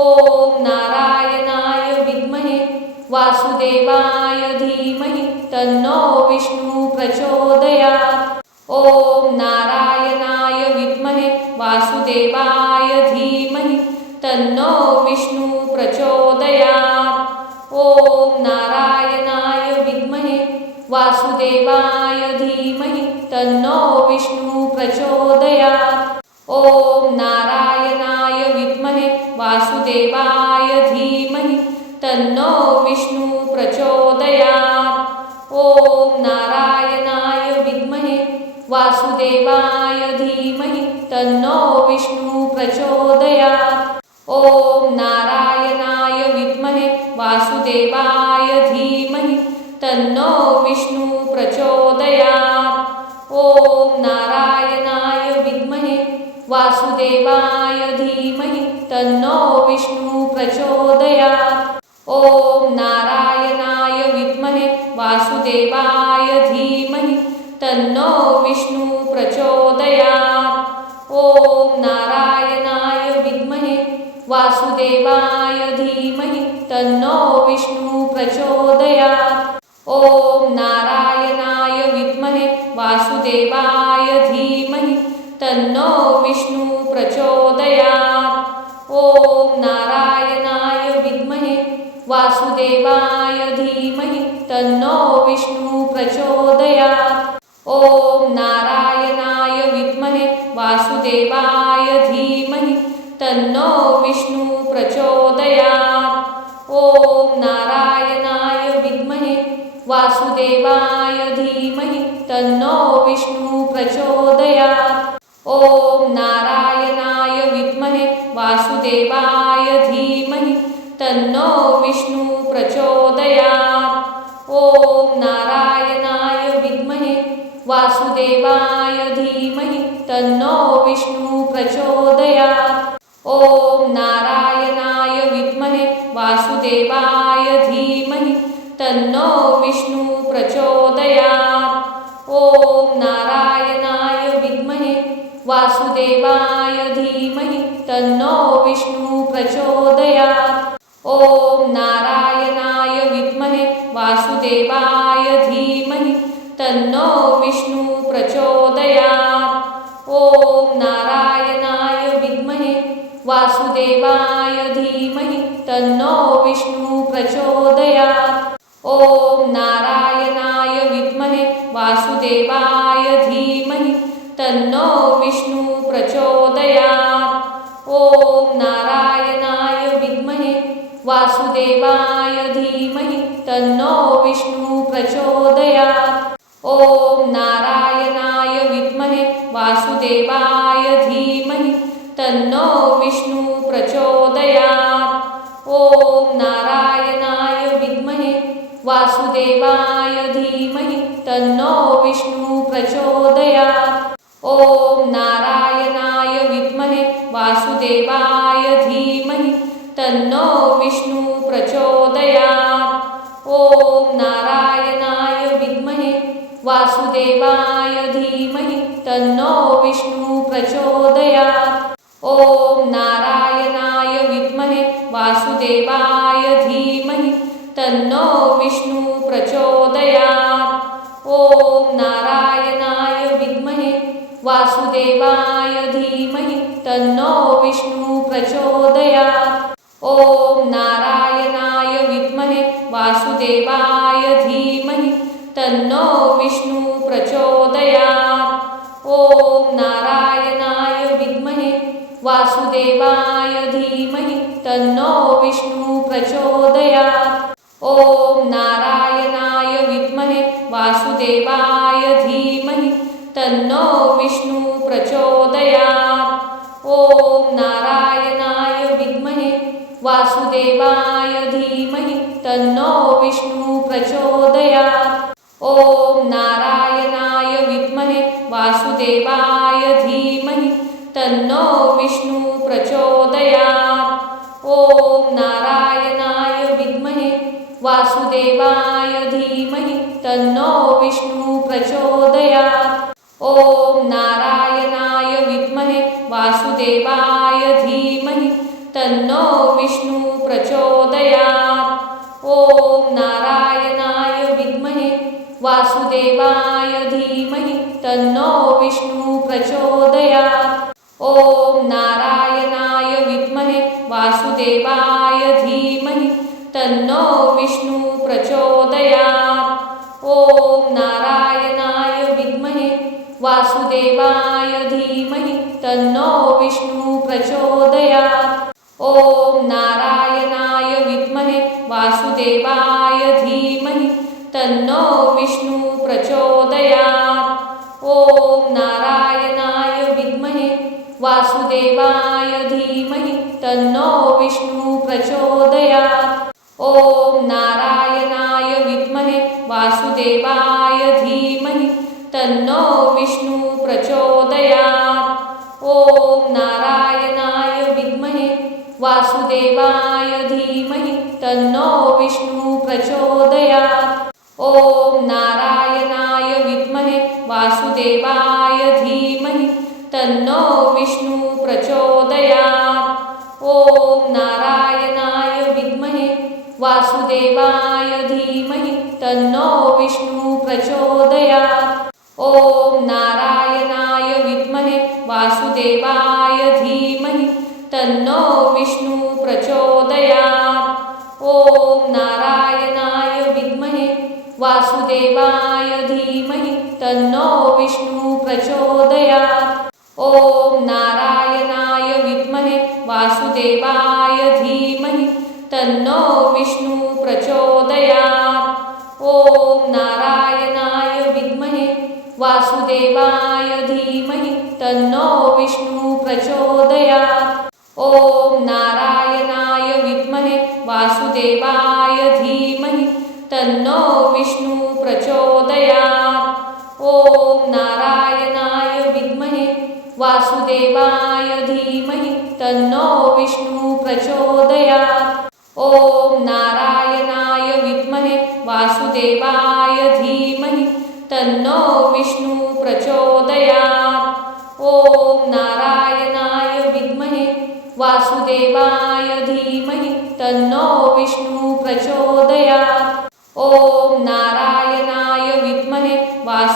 ओम नारायणाय विद्महे वासुदेवाय धीमहि तन्नो विष्णु प्रचोदयात्। ओम नारायणाय विद्महे वासुदेवाय धीमहि तन्नो विष्णु प्रचोदयात्। ओम नारायणाय विद्महे वासुदेवाय धीमहि तन्नो विष्णु प्रचोदयात्। ओम नारायणाय विद्महे वासुदेवाय धीमहि तन्नो विष्णु प्रचोदयात्। ओम नारायणाय विद्महे वासुदेवाय धीमहि तन्नो विष्णु प्रचोदयात्। ओम नारायणाय विद्महे वासुदेवाय धीमहि तन्नो विष्णु प्रचोदयात्। ओम नारायणाय विद्महे वासुदेवाय धीमहि तन्नो विष्णु प्रचोदयात्। ओम नारायणाय विद्महे वासुदेवाय धीमहि तन्नो विष्णु प्रचोदयात्। ओम नारायणाय विद्महे वासुदेवाय धीमहि तन्नो विष्णु प्रचोदयात्। ओम नारायणाय विद्महे वासुदेवाय धीमहि तन्नो विष्णु प्रचोदयात्। ओम नारायणाय विद्महे वासुदेवाय धीमहि तन्नो विष्णु प्रचोदयात्। ओम नारायणाय विद्महे वासुदेवाय धीमहि तन्नो विष्णु प्रचोदयात्। ओम नारायणाय विद्महे वासुदेवाय धीमहि तन्नो विष्णु प्रचोदयात्। ओम नारायणाय विद्महे वासुदेवाय धीमहि तन्नो विष्णु प्रचोदयात्। ओम नारायणाय विद्महे वासुदेवाय धीमहि तन्नो विष्णु प्रचोदयात्। ओम नारायणाय विद्महे वासुदेवाय धीमहि तन्नो विष्णु प्रचोदयात्। ओम नारायणाय विद्महे वासुदेवाय धीमहि तन्नो विष्णु प्रचोदयात्। ओम नारायणाय विद्महे वासुदेवाय धीमहि तन्नो विष्णु प्रचोदयात्। ओम नारायणाय विद्महे वासुदेवाय धीमहि तन्नो विष्णु प्रचोदयात्। ओम नारायणाय विद्महे वासुदेवाय धीमहि तन्नो विष्णु प्रचोदयात्। ओम नारायणाय विद्महे वासुदेवाय धीमहि तन्नो विष्णु प्रचोदयात्। ओम नारायणाय विद्महे वासुदेवाय धीमहि तन्नो विष्णु प्रचोदयात्। ओम नारायणाय विद्महे वासुदेवाय धीमहि तन्नो विष्णु प्रचोदयात्। ओम नारायणाय विद्महे वासुदेवाय धीमहि तन्नो विष्णु प्रचोदयात्। ओम नारायणाय विद्महे वासुदेवाय धीमहि तन्नो विष्णु प्रचोदयात्। ओम नारायणाय विद्महे वासुदेवाय धीमहि तन्नो विष्णु प्रचोदयात्। ओम नारायणाय विद्महे वासुदेवाय धीमहि तन्नो विष्णु प्रचोदयात्। ओम नारायणाय विद्महे वासुदेवाय धीमहि तन्नो विष्णु प्रचोदयात्। ओम नारायणाय विद्महे वासुदेवाय धीमहि तन्नो विष्णु प्रचोदयात्। ओम नारायणाय विद्महे वासुदेवाय धीमहि तन्नो विष्णु प्रचोदयात्। ओम नारायणाय विद्महे वासुदेवाय धीमहि तन्नो विष्णु प्रचोदयात्। ओम नारायणाय विद्महे वासुदेवाय धीमहि तन्नो विष्णु प्रचोदयात्। ओम नारायणाय विद्महे वासुदेवाय धीमहि तन्नो विष्णु प्रचोदयात्। ओम नारायणाय विद्महे वासुदेवाय धीमहि तन्नो विष्णु प्रचोदयात्। ओम नारायणाय विद्महे वासुदेवाय धीमहि तन्नो विष्णु प्रचोदयात्। ओम नारायणाय विद्महे वासुदेवाय धीमहि तन्नो विष्णु प्रचोदयात्। ओम नारायणाय विद्महे वासुदेवाय धीमहि तन्नो विष्णु प्रचोदयात्। ओम नारायणाय विद्महे वासुदेवाय धीमहि तन्नो विष्णु प्रचोदयात्। ओम नारायणाय विद्महे वासुदेवाय धीमहि तन्नो विष्णु प्रचोदयात्। ओम नारायणाय विद्महे वासुदेवाय धीमहि तन्नो विष्णु प्रचोदयात्। ओम नारायणाय विद्महे वासुदेवाय धीमहि तन्नो विष्णु प्रचोदयात्। ओम नारायणाय विद्महे वासुदेवाय धीमहि तन्नो विष्णु प्रचोदयात्। ओम नारायणाय विद्महे वासुदेवाय धीमहि तन्नो विष्णु प्रचोदयात्। ओम नारायणाय विद्महे वासुदेवाय धीमहि तन्नो विष्णु प्रचोदयात्। ओम नारायणाय विद्महे वासुदेवाय धीमहि तन्नो विष्णु प्रचोदयात्। ओम नारायणाय विद्महे वासुदेवाय धीमहि तन्नो विष्णु प्रचोदयात्। ओम नारायणाय विद्महे वासुदेवाय धीमहि तन्नो विष्णु प्रचोदयात्। ओम नारायणाय विद्महे वासुदेवाय धीमहि तन्नो विष्णु प्रचोदयात्। ओम नारायणाय विद्महे वासुदेवाय धीमहि तन्नो विष्णु प्रचोदयात्। ओम नारायणाय विद्महे वासुदेवाय धीमहि तन्नो विष्णु प्रचोदयात्। ओम नारायणाय विद्महे वासुदेवाय धीमहि तन्नो विष्णु प्रचोदयात्। ओम नारायणाय विद्महे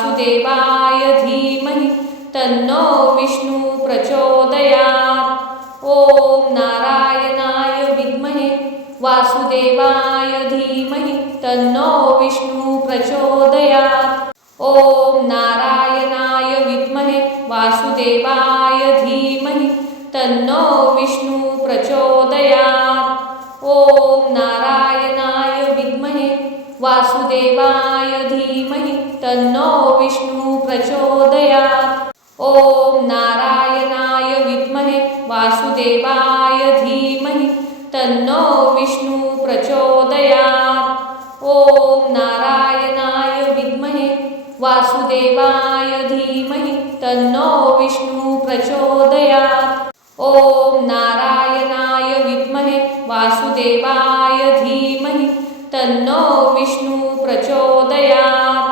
वासुदेवाय धीमहि तन्नो विष्णु प्रचोदयात्। ओम नारायणाय विद्महे वासुदेवाय धीमहि तन्नो विष्णु प्रचोदयात्। ओम नारायणाय विद्महे वासुदेवाय धीमहि तन्नो विष्णु प्रचोदयात्। ओम नारायणाय विद्महे वासुदेवाय धीमहि तन्नो विष्णु प्रचोदयात्। ओम नारायणाय विद्महे वासुदेवाय धीमहि तन्नो विष्णु प्रचोदयात्। ओम नारायणाय विद्महे वासुदेवाय धीमहि तन्नो विष्णु प्रचोदयात्। ओम नारायणाय विद्महे वासुदेवाय धीमहि तन्नो विष्णु प्रचोदयात्।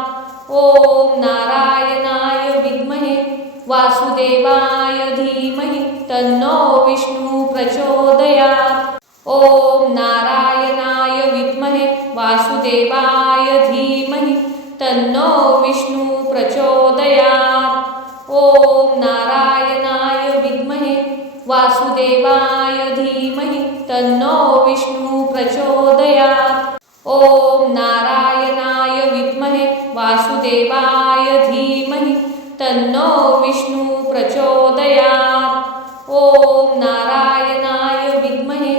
ओम नारायणाय विद्महे वासुदेवाय धीमहि तन्नो विष्णु प्रचोदयात्। ओम नारायणाय विद्महे वासुदेवाय धीमहि तन्नो विष्णु प्रचोदयात्। ओम नारायणाय विद्महे वासुदेवाय धीमहि तन्नो विष्णु प्रचोदयात्। ओम वासुदेवाय धीमहि तन्नो विष्णु प्रचोदयात्। ओम नारायणाय विद्महे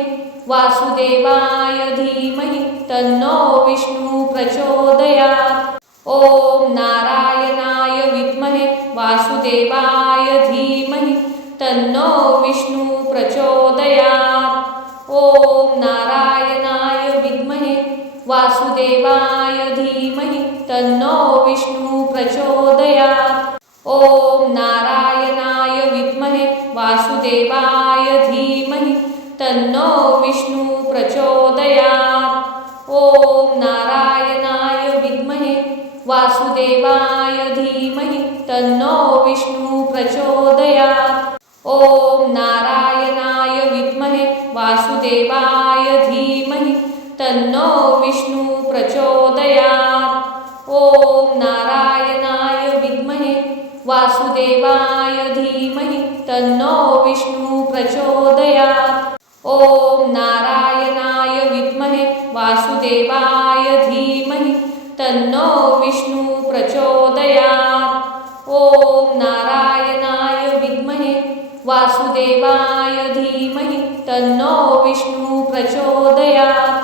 वासुदेवाय धीमहि तन्नो विष्णु प्रचोदयात्। ओम नारायणाय विद्महे वासुदेवाय धीमहि तन्नो विष्णु प्रचोदयात्। ओम नारायणाय विद्महे वासुदेवाय धीमहि तन्नो विष्णु प्रचोदयात्। ओम नारायणाय विद्महे वासुदेवाय धीमहि तन्नो विष्णु प्रचोदयात्। ओम नारायणाय विद्महे वासुदेवाय धीमहि तन्नो विष्णु प्रचोदयात्। ओम नारायणाय विद्महे वासुदेवाय धीमहि तन्नो विष्णु प्रचोदयात्। ओम नारायणाय विद्महे वासुदेवाय धीमहि तन्नो विष्णु प्रचोदयात्। ओम नारायणाय विद्महे वासुदेवाय धीमहि तन्नो विष्णु प्रचोदयात्। ओम नारायणाय विद्महे वासुदेवाय धीमहि तन्नो विष्णु प्रचोदयात्।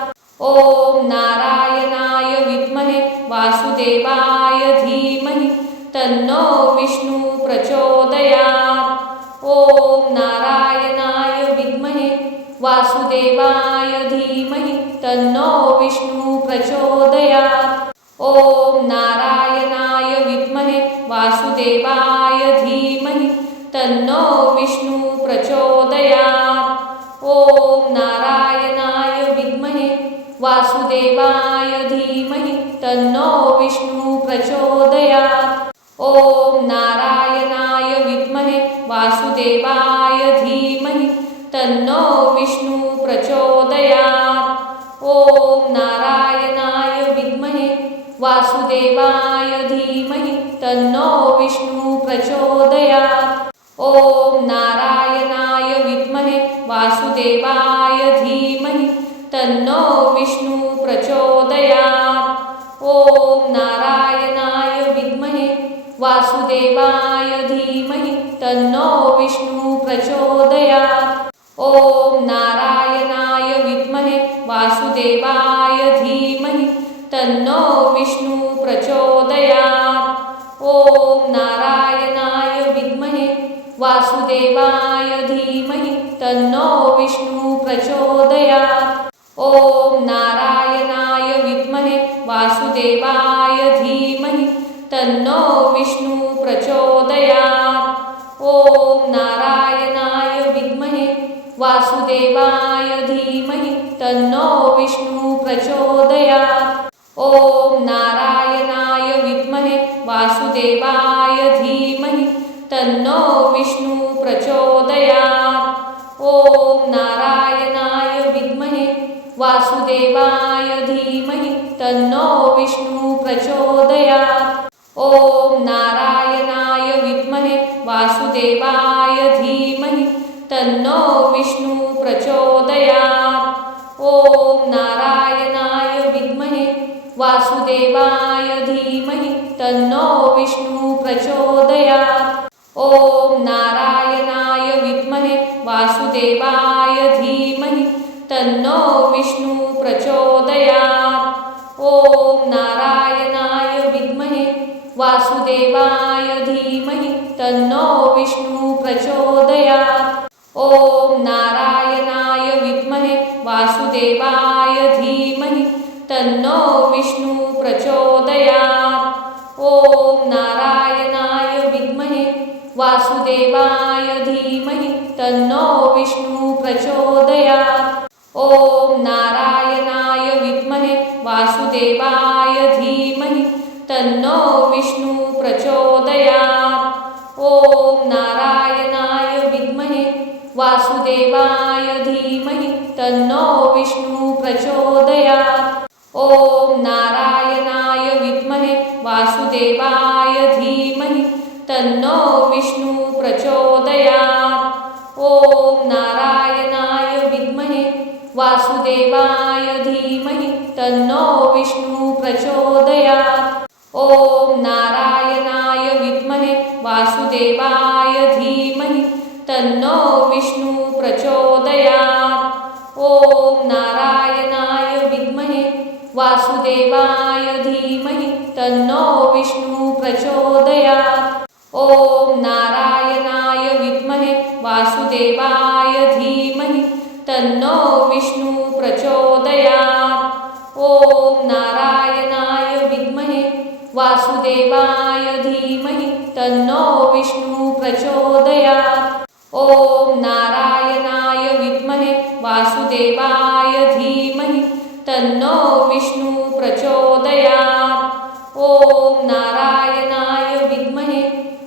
ओम नारायणाय विद्महे वासुदेवाय धीमहि तन्नो विष्णु प्रचोदयात्। ओम नारायणाय विद्महे वासुदेवाय धीमहि तन्नो विष्णु प्रचोदयात्। ओम नारायणाय विद्महे वासुदेवाय धीमहि तन्नो विष्णु प्रचोदयात्। ओम नारायणाय विद्महे वासुदेवाय धीमहि तन्नो विष्णु प्रचोदयात्। ओम नारायणाय विद्महे वासुदेवाय धीमहि तन्नो विष्णु प्रचोदयात्। ओम नारायणाय विद्महे वासुदेवाय धीमहि तन्नो विष्णु प्रचोदयात्। ओम नारायणाय विद्महे वासुदेवाय धीमहि तन्नो विष्णु प्रचोदयात्। ओम नारायणाय विद्महे वासुदेवाय धीमहि तन्नो विष्णु प्रचोदयात्। ओम नारायणाय विद्महे वासुदेवाय धीमहि तन्नो विष्णु प्रचोदयात्। ओम नारायणाय विद्महे वासुदेवाय धीमहि तन्नो विष्णु प्रचोदयात्। ओम नारायणाय विद्महे वासुदेवाय धीमहि तन्नो विष्णु प्रचोदयात्। ओम नारायणाय विद्महे वासुदेवाय धीमहि तन्नो विष्णु प्रचोदयात्। ओम नारायणाय विद्महे वासुदेवाय धीमहि तन्नो विष्णु प्रचोदयात्। ओम नारायणाय विद्महे वासुदेवाय धीमहि तन्नो विष्णु प्रचोदयात्। ओम नारायणाय विद्महे वासुदेवाय धीमहि तन्नो विष्णु प्रचोदयात्। ओम नारायणाय विद्महे वासुदेवाय धीमहि तन्नो विष्णु प्रचोदयात्। ओम नारायणाय विद्महे वासुदेवाय धीमहि तन्नो विष्णु प्रचोदयात्। ओम नारायणाय विद्महे वासुदेवाय धीमहि तन्नो विष्णु प्रचोदयात्। ओम नारायणाय विद्महे वासुदेवाय धीमहि तन्नो विष्णु प्रचोदयात्। ओम नारायणाय विद्महे वासुदेवाय धीमहि तन्नो विष्णु प्रचोदयात्। ओम नारायणाय विद्महे वासुदेवाय धीमहि तन्नो विष्णु प्रचोदयात्। ओम नारायणाय विद्महे वासुदेवाय धीमहि तन्नो विष्णु प्रचोदयात्। ओम नारायणाय विद्महे वासुदेवाय धीमहि तन्नो विष्णु प्रचोदयात्। ओम नारायणाय विद्महे वासुदेवाय धीमहि तन्नो विष्णु प्रचोदयात्। ओम नारायणाय विद्महे वासुदेवाय धीमहि तन्नो विष्णु प्रचोदयात्। ओम नारायणाय विद्महे वासुदेवाय धीमहि तन्नो विष्णु प्रचोदयात्। ओम नारायणाय विद्महे वासुदेवाय धीमहि तन्नो विष्णु प्रचोदयात्। ओम नारायणाय विद्महे वासुदेवाय धीमहि तन्नो विष्णु प्रचोदयात्। ओम नारायणाय विद्महे वासुदेवाय धीमहि तन्नो विष्णु प्रचोदयात्। ओम नारायणाय विद्महे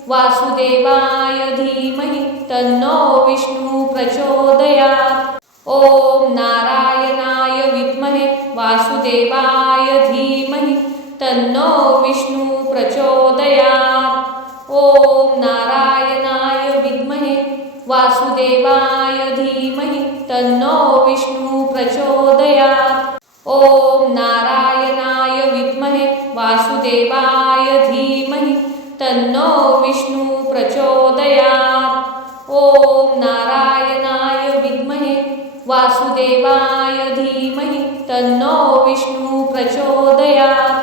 वासुदेवाय धीमहि तन्नो विष्णु प्रचोदयात्। ओम नारायणाय विद्महे वासुदेवाय धीमहि तन्नो विष्णु प्रचोदयात्। ओम नारायणाय विद्महे वासुदेवाय धीमहि तन्नो विष्णु प्रचोदयात्। ओम नारायणाय विद्महे वासुदेवाय धीमहि तन्नो विष्णु प्रचोदयात्। ओम नारायणाय विद्महे वासुदेवाय धीमहि तन्नो विष्णु प्रचोदयात्।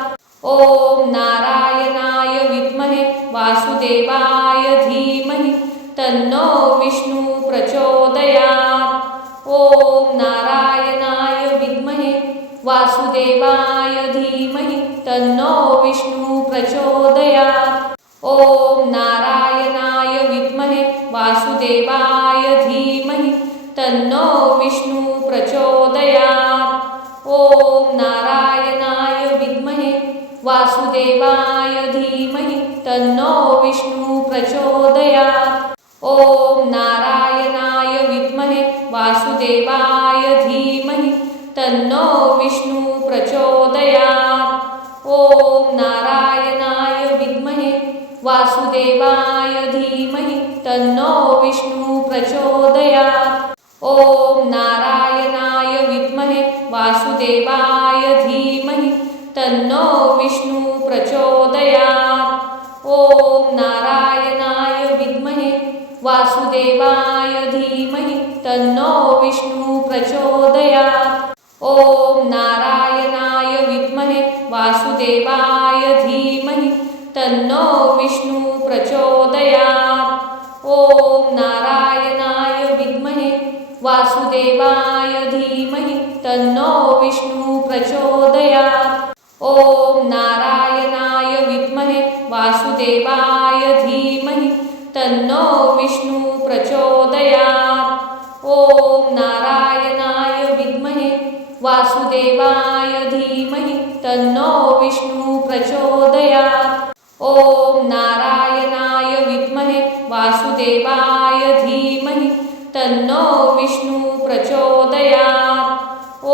ओम नारायणाय विद्महे वासुदेवाय धीमहि तन्नो विष्णु प्रचोदयात्। ओम नारायणाय विद्महे वासुदेवाय धीमहि तन्नो विष्णु प्रचोदयात्। ओम नारायणाय विद्महे वासुदेवाय धीमहि तन्नो विष्णु प्रचोदयात्। ओम नारायणाय विद्महे वासुदेवाय धीमहि तन्नो विष्णु प्रचोदयात्। ओम नारायणाय विद्महे वासुदेवाय धीमहि तन्नो विष्णु प्रचोदयात्। ओम नारायणाय विद्महे वासुदेवाय धीमहि तन्नो विष्णु प्रचोदयात्। ओम नारायणाय विद्महे वासुदेवाय धीमहि तन्नो विष्णु प्रचोदयात्। ओम नारायणाय विद्महे वासुदेवाय धीमहि तन्नो विष्णु प्रचोदयात्। ओम नारायणाय विद्महे वासुदेवाय धीमहि तन्नो विष्णु प्रचोदयात्। ओम नारायणाय विद्महे वासुदेवाय धीमहि तन्नो विष्णु प्रचोदयात्। ओम नारायणाय विद्महे वासुदेवाय धीमहि तन्नो विष्णु प्रचोदयात्। ओम नारायणाय विद्महे वासुदेवाय धीमहि तन्नो विष्णु प्रचोदयात्। ओम नारायणाय विद्महे वासुदेवाय धीमहि तन्नो विष्णु प्रचोदयात्।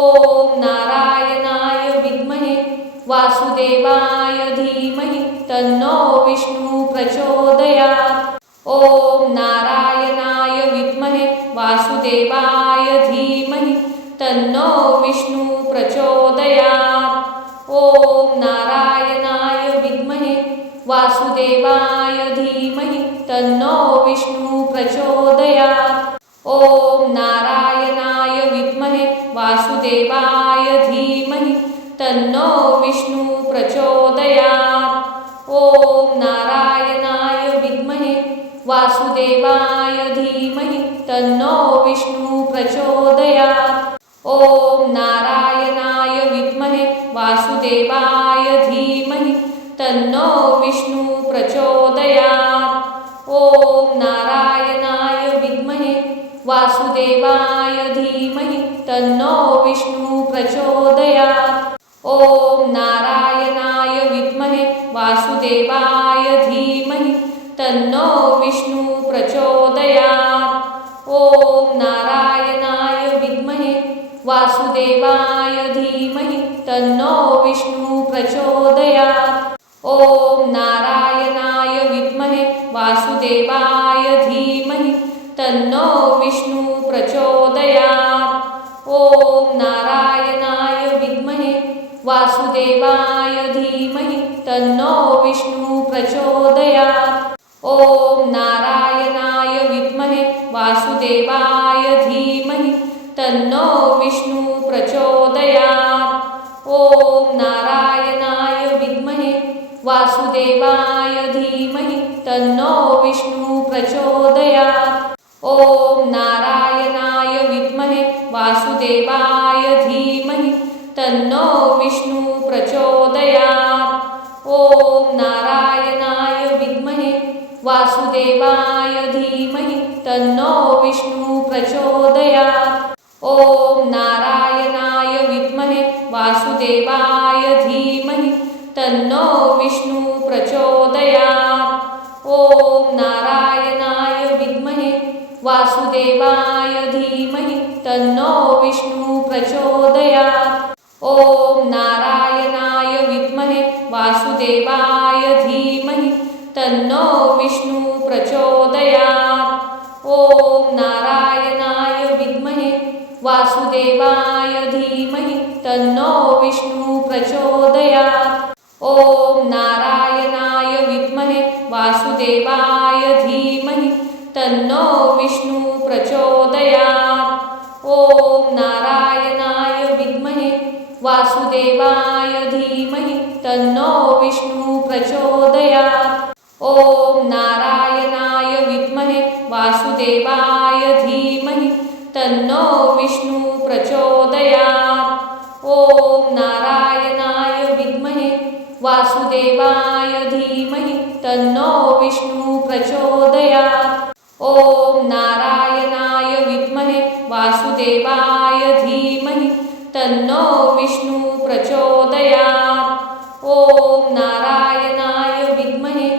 ओम नारायणाय विद्महे वासुदेवाय धीमहि तन्नो विष्णु प्रचोदयात्। ओम नारायणाय विद्महे वासुदेवाय धीमहि तन्नो विष्णु प्रचोदयात्। ओम नारायणाय विद्महे वासुदेवाय धीमहि तन्नो विष्णु प्रचोदयात्। ओम नारायणाय विद्महे वासुदेवाय धीमहि तन्नो विष्णु प्रचोदयात्। ओम नारायणाय विद्महे वासुदेवाय धीमहि तन्नो विष्णु प्रचोदयात्। ओम नारायणाय विद्महे वासुदेवाय धीमहि तन्नो विष्णु प्रचोदयात्। ओम नारायणाय विद्महे वासुदेवाय धीमहि तन्नो विष्णु प्रचोदयात्। ओम नारायणाय विद्महे वासुदेवाय धीमहि तन्नो विष्णु प्रचोदयात्। ओम नारायणाय विद्महे वासुदेवाय धीमहि तन्नो विष्णु प्रचोदयात्। ओम नारायणाय विद्महे वासुदेवाय धीमहि तन्नो विष्णु प्रचोदयात्। ओम नारायणाय विद्महे वासुदेवाय धीमहि तन्नो विष्णु प्रचोदयात्। ओम नारायणाय विद्महे वासुदेवाय धीमहि तन्नो विष्णु प्रचोदयात्। ओम नारायणाय विद्महे वासुदेवाय धीमहि तन्नो विष्णु प्रचोदयात्। ओम नारायणाय विद्महे वासुदेवाय धीमहि तन्नो विष्णु प्रचोदयात्। ओम नारायणाय विद्महे वासुदेवाय धीमहि तन्नो विष्णु प्रचोदयात्। ओम नारायणाय विद्महे वासुदेवाय धीमहि तन्नो विष्णु प्रचोदयात्। ओम नारायणाय विद्महे वासुदेवाय धीमहि तन्नो विष्णु प्रचोदयात्। ओम नारायणाय विद्महे वासुदेवाय धीमहि तन्नो विष्णु प्रचोदयात्। ओम नारायणाय विद्महे वासुदेवाय धीमहि तन्नो विष्णु प्रचोदयात्। ओम नारायणाय विद्महे वासुदेवाय धीमहि तन्नो विष्णु प्रचोदयात्। ओम नारायणाय विद्महे वासुदेवाय धीमहि तन्नो विष्णु प्रचोदयात्। ओम नारायणाय विद्महे वासुदेवाय धीमहि तन्नो विष्णु प्रचोदयात्। ओम नारायणाय विद्महे वासुदेवाय धीमहि तन्नो विष्णु प्रचोदयात्। ओम नारायणाय विद्महे वासुदेवाय धीमहि तन्नो विष्णु प्रचोदयात्। ओम नारायणाय विद्महे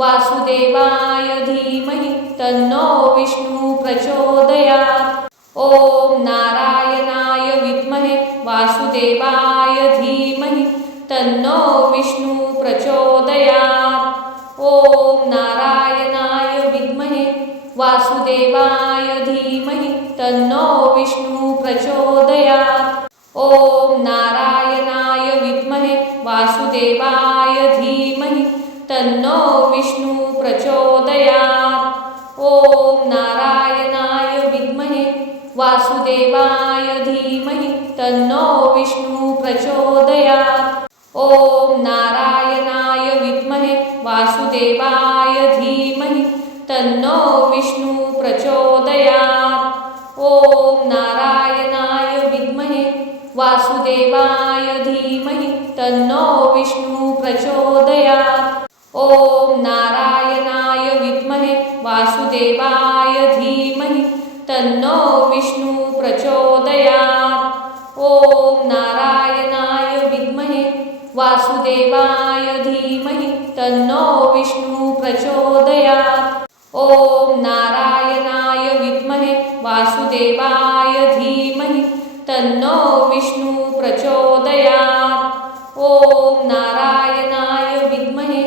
वासुदेवाय धीमहि तन्नो विष्णु प्रचोदयात्। ओम नारायणाय विद्महे वासुदेवाय धीमहि तन्नो विष्णु प्रचोदयात्। ओम नारायणाय विद्महे वासुदेवाय धीमहि तन्नो विष्णु प्रचोदयात्। ओम नारायणाय विद्महे वासुदेवाय धीमहि तन्नो विष्णु प्रचोदयात्। ओम नारायणाय विद्महे वासुदेवाय धीमहि तन्नो विष्णु प्रचोदयात्। ओम नारायणाय विद्महे वासुदेवाय धीमहि तन्नो विष्णु प्रचोदयात्। ओम नारायणाय विद्महे वासुदेवाय धीमहि तन्नो विष्णु प्रचोदयात्। ओम नारायणाय विद्महे वासुदेवाय धीमहि तन्नो विष्णु प्रचोदयात्। ओम नारायणाय विद्महे वासुदेवाय धीमहि तन्नो विष्णु प्रचोदयात्। ओम नारायणाय विद्महे वासुदेवाय धीमहि तन्नो विष्णु प्रचोदयात्। ओम नारायणाय विद्महे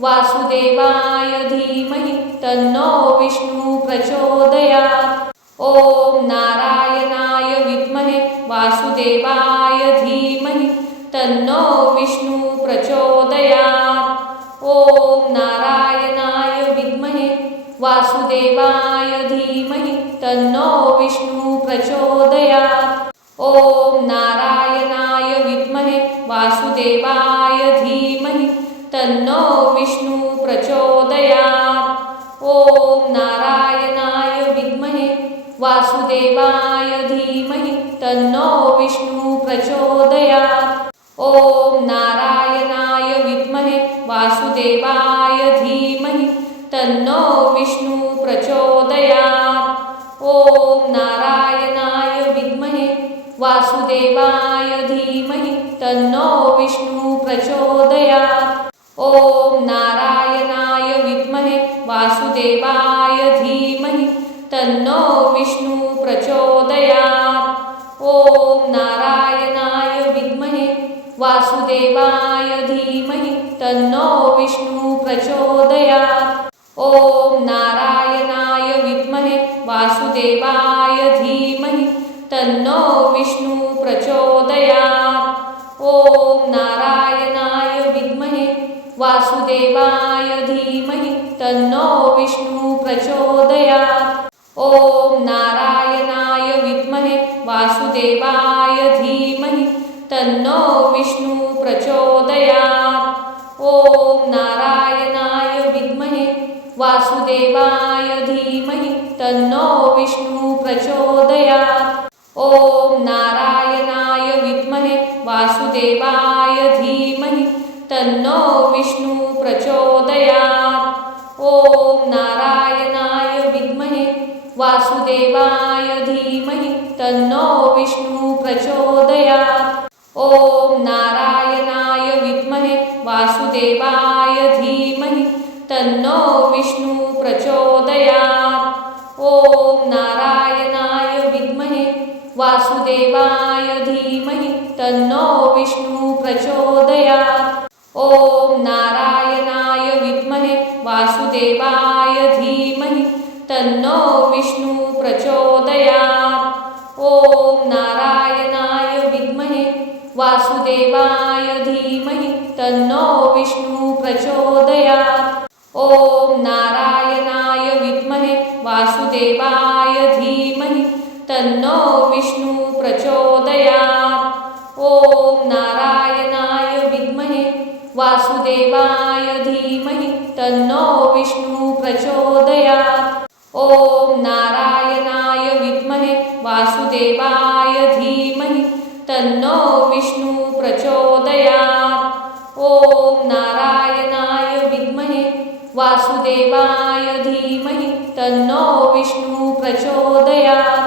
वासुदेवाय धीमहि तन्नो विष्णु प्रचोदयात्। ओम नारायणाय विद्महे वासुदेवाय धीमहि तन्नो विष्णु प्रचोदयात्। ओम नारायणाय विद्महे वासुदेवाय धीमहि तन्नो विष्णु प्रचोदयात्। ओम नारायणाय विद्महे वासुदेवाय धीमहि तन्नो विष्णु प्रचोदयात्। ओम नारायणाय विद्महे वासुदेवाय धीमहि तन्नो विष्णु प्रचोदयात्। ओम नारायणाय विद्महे वासुदेवाय धीमहि तन्नो विष्णु प्रचोदयात्। ओम नारायणाय विद्महे वासुदेवाय धीमहि तन्नो विष्णु प्रचोदयात्। ओम नारायणाय विद्महे वासुदेवाय धीमहि तन्नो विष्णु प्रचोदयात्। ओम नारायणाय विद्महे वासुदेवाय धीमहि तन्नो विष्णु प्रचोदयात्। ओम नारायणाय विद्महे वासुदेवाय धीमहि तन्नो विष्णु प्रचोदयात्। ओम वासुदेवाय धीमहि तन्नो विष्णु प्रचोदयात्। ओम नारायणाय विद्महे वासुदेवाय धीमहि तन्नो विष्णु प्रचोदयात्। ओम नारायणाय विद्महे वासुदेवाय धीमहि तन्नो विष्णु प्रचोदयात्। ओम नारायणाय विद्महे वासुदेवाय धीमहि तन्नो विष्णु प्रचोदयात्। ओम नारायणाय विद्महे वासुदेवाय धीमहि तन्नो विष्णु प्रचोदयात्। ओम नारायणाय विद्महे वासुदेवाय धीमहि तन्नो विष्णु प्रचोदयात्। ओम नारायणाय विद्महे वासुदेवाय धीमहि तन्नो विष्णु प्रचोदयात्। ओम नारायणाय विद्महे वासुदेवाय धीमहि तन्नो विष्णु प्रचोदयात्। ओम नारायणाय विद्महे वासुदेवाय धीमहि तन्नो विष्णु प्रचोदयात्। ओम नारायणाय विद्महे वासुदेवाय धीमहि तन्नो विष्णु प्रचोदयात्। ओम नारायणाय विद्महे वासुदेवाय धीमहि तन्नो विष्णु प्रचोदयात्। ओम नारायणाय विद्महे वासुदेवाय धीमहि तन्नो विष्णु प्रचोदयात्। ओम नारायणाय विद्महे वासुदेवाय धीमहि तन्नो विष्णु प्रचोदयात्।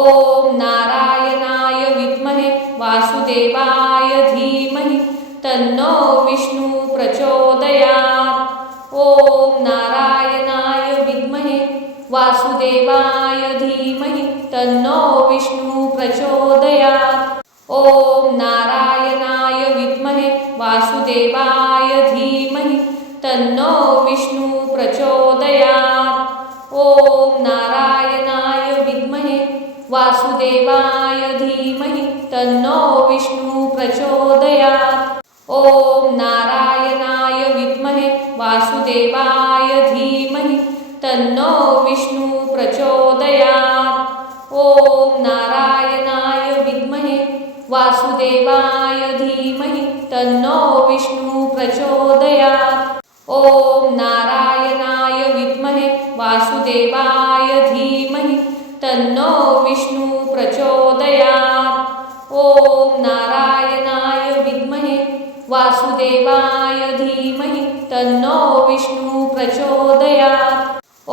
ओम नारायणाय विद्महे वासुदेवाय धीमहि तन्नो विष्णु प्रचोदयात्। ओम नारायणाय विद्महे वासुदेवाय धीमहि तन्नो विष्णु प्रचोदयात्। ओम नारायणाय विद्महे वासुदेवाय धीमहि तन्नो विष्णु प्रचोदयात्। ओम नारायणाय विद्महे वासुदेवाय धीमहि तन्नो विष्णु प्रचोदयात्। ओम नारायणाय विद्महे वासुदेवाय धीमहि तन्नो विष्णु प्रचोदयात्। ओम नारायणाय विद्महे वासुदेवाय धीमहि तन्नो विष्णु प्रचोदयात्। ओम नारायणाय विद्महे वासुदेवाय धीमहि तन्नो विष्णु प्रचोदयात्। ओम नारायणाय विद्महे वासुदेवाय धीमहि तन्नो विष्णु प्रचोदयात्।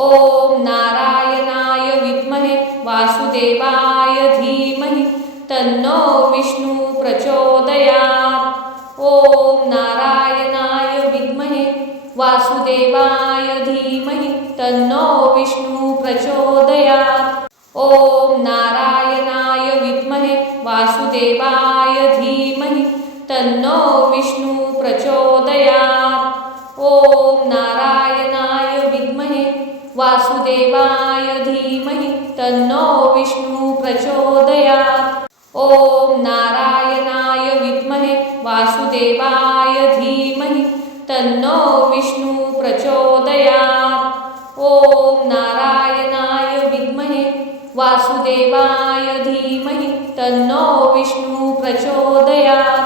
ओम नारायणाय विद्महे वासुदेवाय धीमहि तन्नो विष्णु प्रचोदयात्। ओम नारायणाय विद्महे वासुदेवाय धीमहि तन्नो विष्णु प्रचोदयात्। ओम नारायणाय विद्महे वासुदेवाय धीमहि तन्नो विष्णु प्रचोदयात्। ओम नारायणाय विद्महे वासुदेवाय धीमहि तन्नो विष्णु प्रचोदयात्। ओम नारायणाय विद्महे वासुदेवाय धीमहि तन्नो विष्णु प्रचोदयात्। ओम नारायणाय विद्महे वासुदेवाय धीमहि तन्नो विष्णु प्रचोदयात्।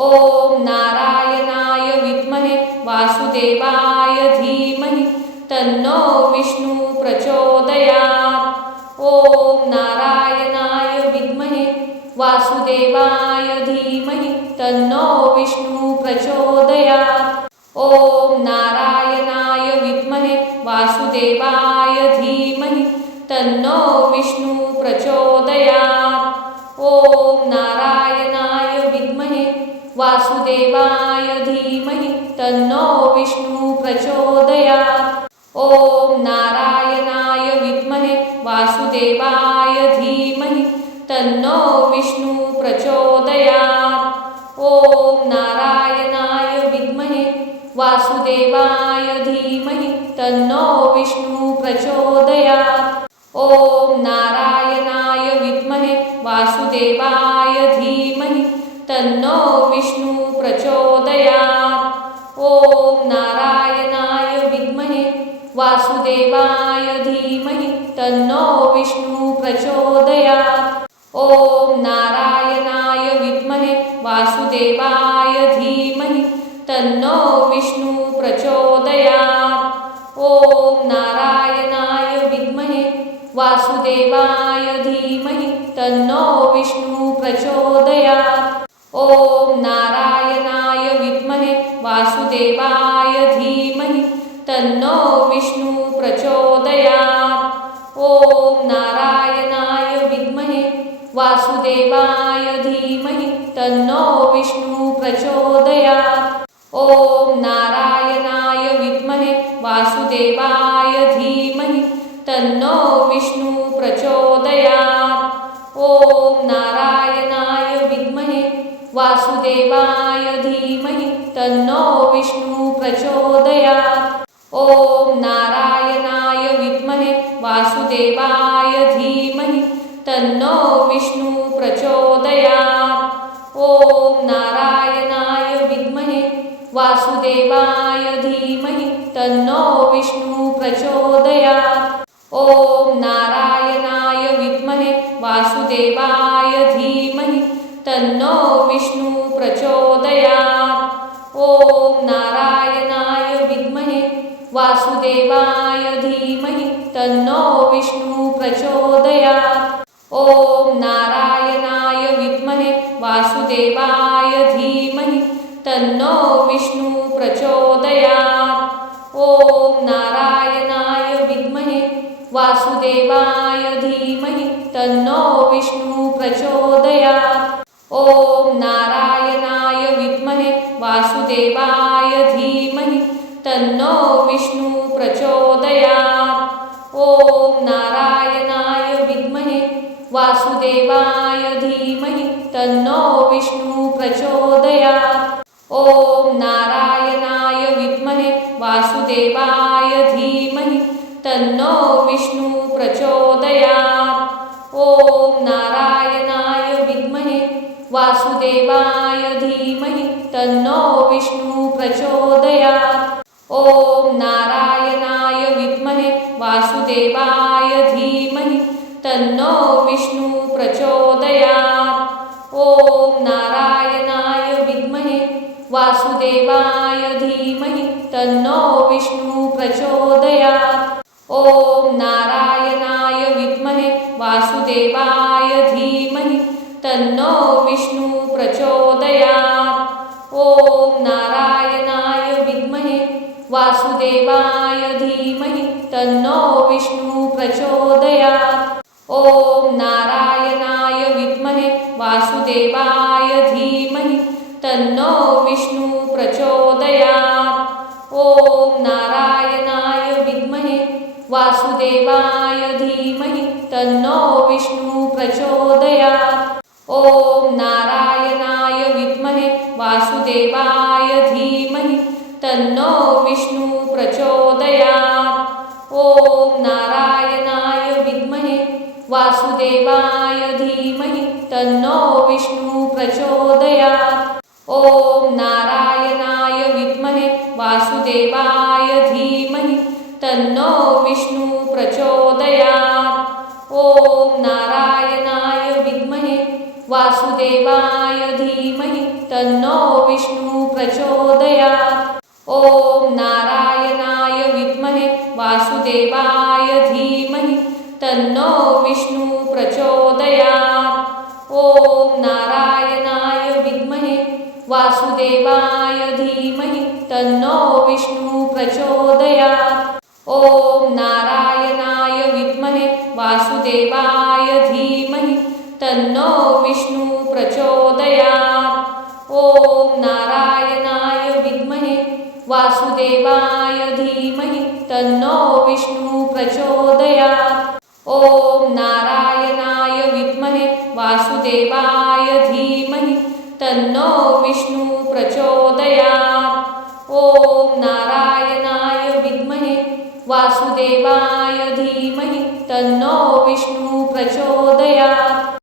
ओम नारायणाय विद्महे वासुदेवाय धीमहि तन्नो विष्णु प्रचोदयात्। ओम नारायणाय विद्महे वासुदेवाय धीमहि तन्नो विष्णु प्रचोदयात्। ओम नारायणाय विद्महे वासुदेवाय धीमहि तन्नो विष्णु प्रचोदयात्। ओम नारायणाय विद्महे वासुदेवाय धीमहि तन्नो विष्णु प्रचोदयात्। ओम नारायणाय विद्महे वासुदेवाय धीमहि तन्नो विष्णु प्रचोदयात्। ओम नारायणाय विद्महे वासुदेवाय धीमहि तन्नो विष्णु प्रचोदयात्। ओम नारायणाय विद्महे वासुदेवाय धीमहि तन्नो विष्णु प्रचोदयात्। ओम वासुदेवाय धीमहि तन्नो विष्णु प्रचोदयात्। ओम नारायणाय विद्महे वासुदेवाय धीमहि तन्नो विष्णु प्रचोदयात्। ओम नारायणाय विद्महे वासुदेवाय धीमहि तन्नो विष्णु प्रचोदयात्। ओम नारायणाय विद्महे वासुदेवाय धीमहि तन्नो विष्णु प्रचोदयात्। ओम नारायणाय विद्महे वासुदेवाय धीमहि तन्नो विष्णु प्रचोदयात्। ओम नारायणाय विद्महे वासुदेवाय धीमहि तन्नो विष्णु प्रचोदयात्। ओम नारायणाय विद्महे वासुदेवाय धीमहि तन्नो विष्णु प्रचोदयात्। ओम नारायणाय विद्महे वासुदेवाय धीमहि तन्नो विष्णु प्रचोदयात्। ओम नारायणाय विद्महे वासुदेवाय धीमहि तन्नो विष्णु प्रचोदयात्। ओम नारायणाय विद्महे वासुदेवाय धीमहि तन्नो विष्णु प्रचोदयात्। ओम नारायणाय विद्महे वासुदेवाय धीमहि तन्नो विष्णु प्रचोदयात्। ओम नारायणाय विद्महे वासुदेवाय धीमहि तन्नो विष्णु प्रचोदयात्। ओम नारायणाय विद्महे वासुदेवाय धीमहि तन्नो विष्णु प्रचोदयात्। ओम नारायणाय विद्महे वासुदेवाय धीमहि तन्नो विष्णु प्रचोदयात्। ओम नारायणाय विद्महे वासुदेवाय धीमहि तन्नो विष्णु प्रचोदयात्। ओम नारायणाय विद्महे वासुदेवाय धीमहि तन्नो विष्णु प्रचोदयात्। ओम नारायणाय विद्महे वासुदेवाय धीमहि तन्नो विष्णु प्रचोदयात्। ओम नारायणाय विद्महे वासुदेवाय धीमहि तन्नो विष्णु प्रचोदयात्। ओम नारायणाय विद्महे वासुदेवाय धीमहि तन्नो विष्णु प्रचोदयात्। ओम नारायणाय विद्महे वासुदेवाय धीमहि तन्नो विष्णु प्रचोदयात्। ओम नारायणाय विद्महे वासुदेवाय धीमहि तन्नो विष्णु प्रचोदयात्। ओम नारायणाय विद्महे वासुदेवाय धीमहि तन्नो विष्णु प्रचोदयात्। ओम नारायणाय विद्महे वासुदेवाय धीमहि तन्नो विष्णु प्रचोदयात्। ओम नारायणाय विद्महे वासुदेवाय धीमहि तन्नो विष्णु प्रचोदयात्। ओम नारायणाय विद्महे वासुदेवाय धीमहि तन्नो विष्णु प्रचोदयात्। ओम नारायणाय विद्महे वासुदेवाय धीमहि तन्नो विष्णु प्रचोदयात्। ओम नारायणाय विद्महे वासुदेवाय धीमहि तन्नो विष्णु प्रचोदयात्। ओम नारायणाय विद्महे वासुदेवाय धीमहि तन्नो विष्णु प्रचोदयात्। ओम नारायणाय विद्महे वासुदेवाय धीमहि तन्नो विष्णु प्रचोदयात्। ओम नारायणाय विद्महे वासुदेवाय धीमहि तन्नो विष्णु प्रचोदयात्। ओम नारायणाय विद्महे वासुदेवाय धीमहि तन्नो विष्णु प्रचोदयात्। ओम नारायणाय विद्महे वासुदेवाय धीमहि तन्नो विष्णु प्रचोदयात्। ओम नारायणाय विद्महे वासुदेवाय धीमहि तन्नो विष्णु प्रचोदयात्।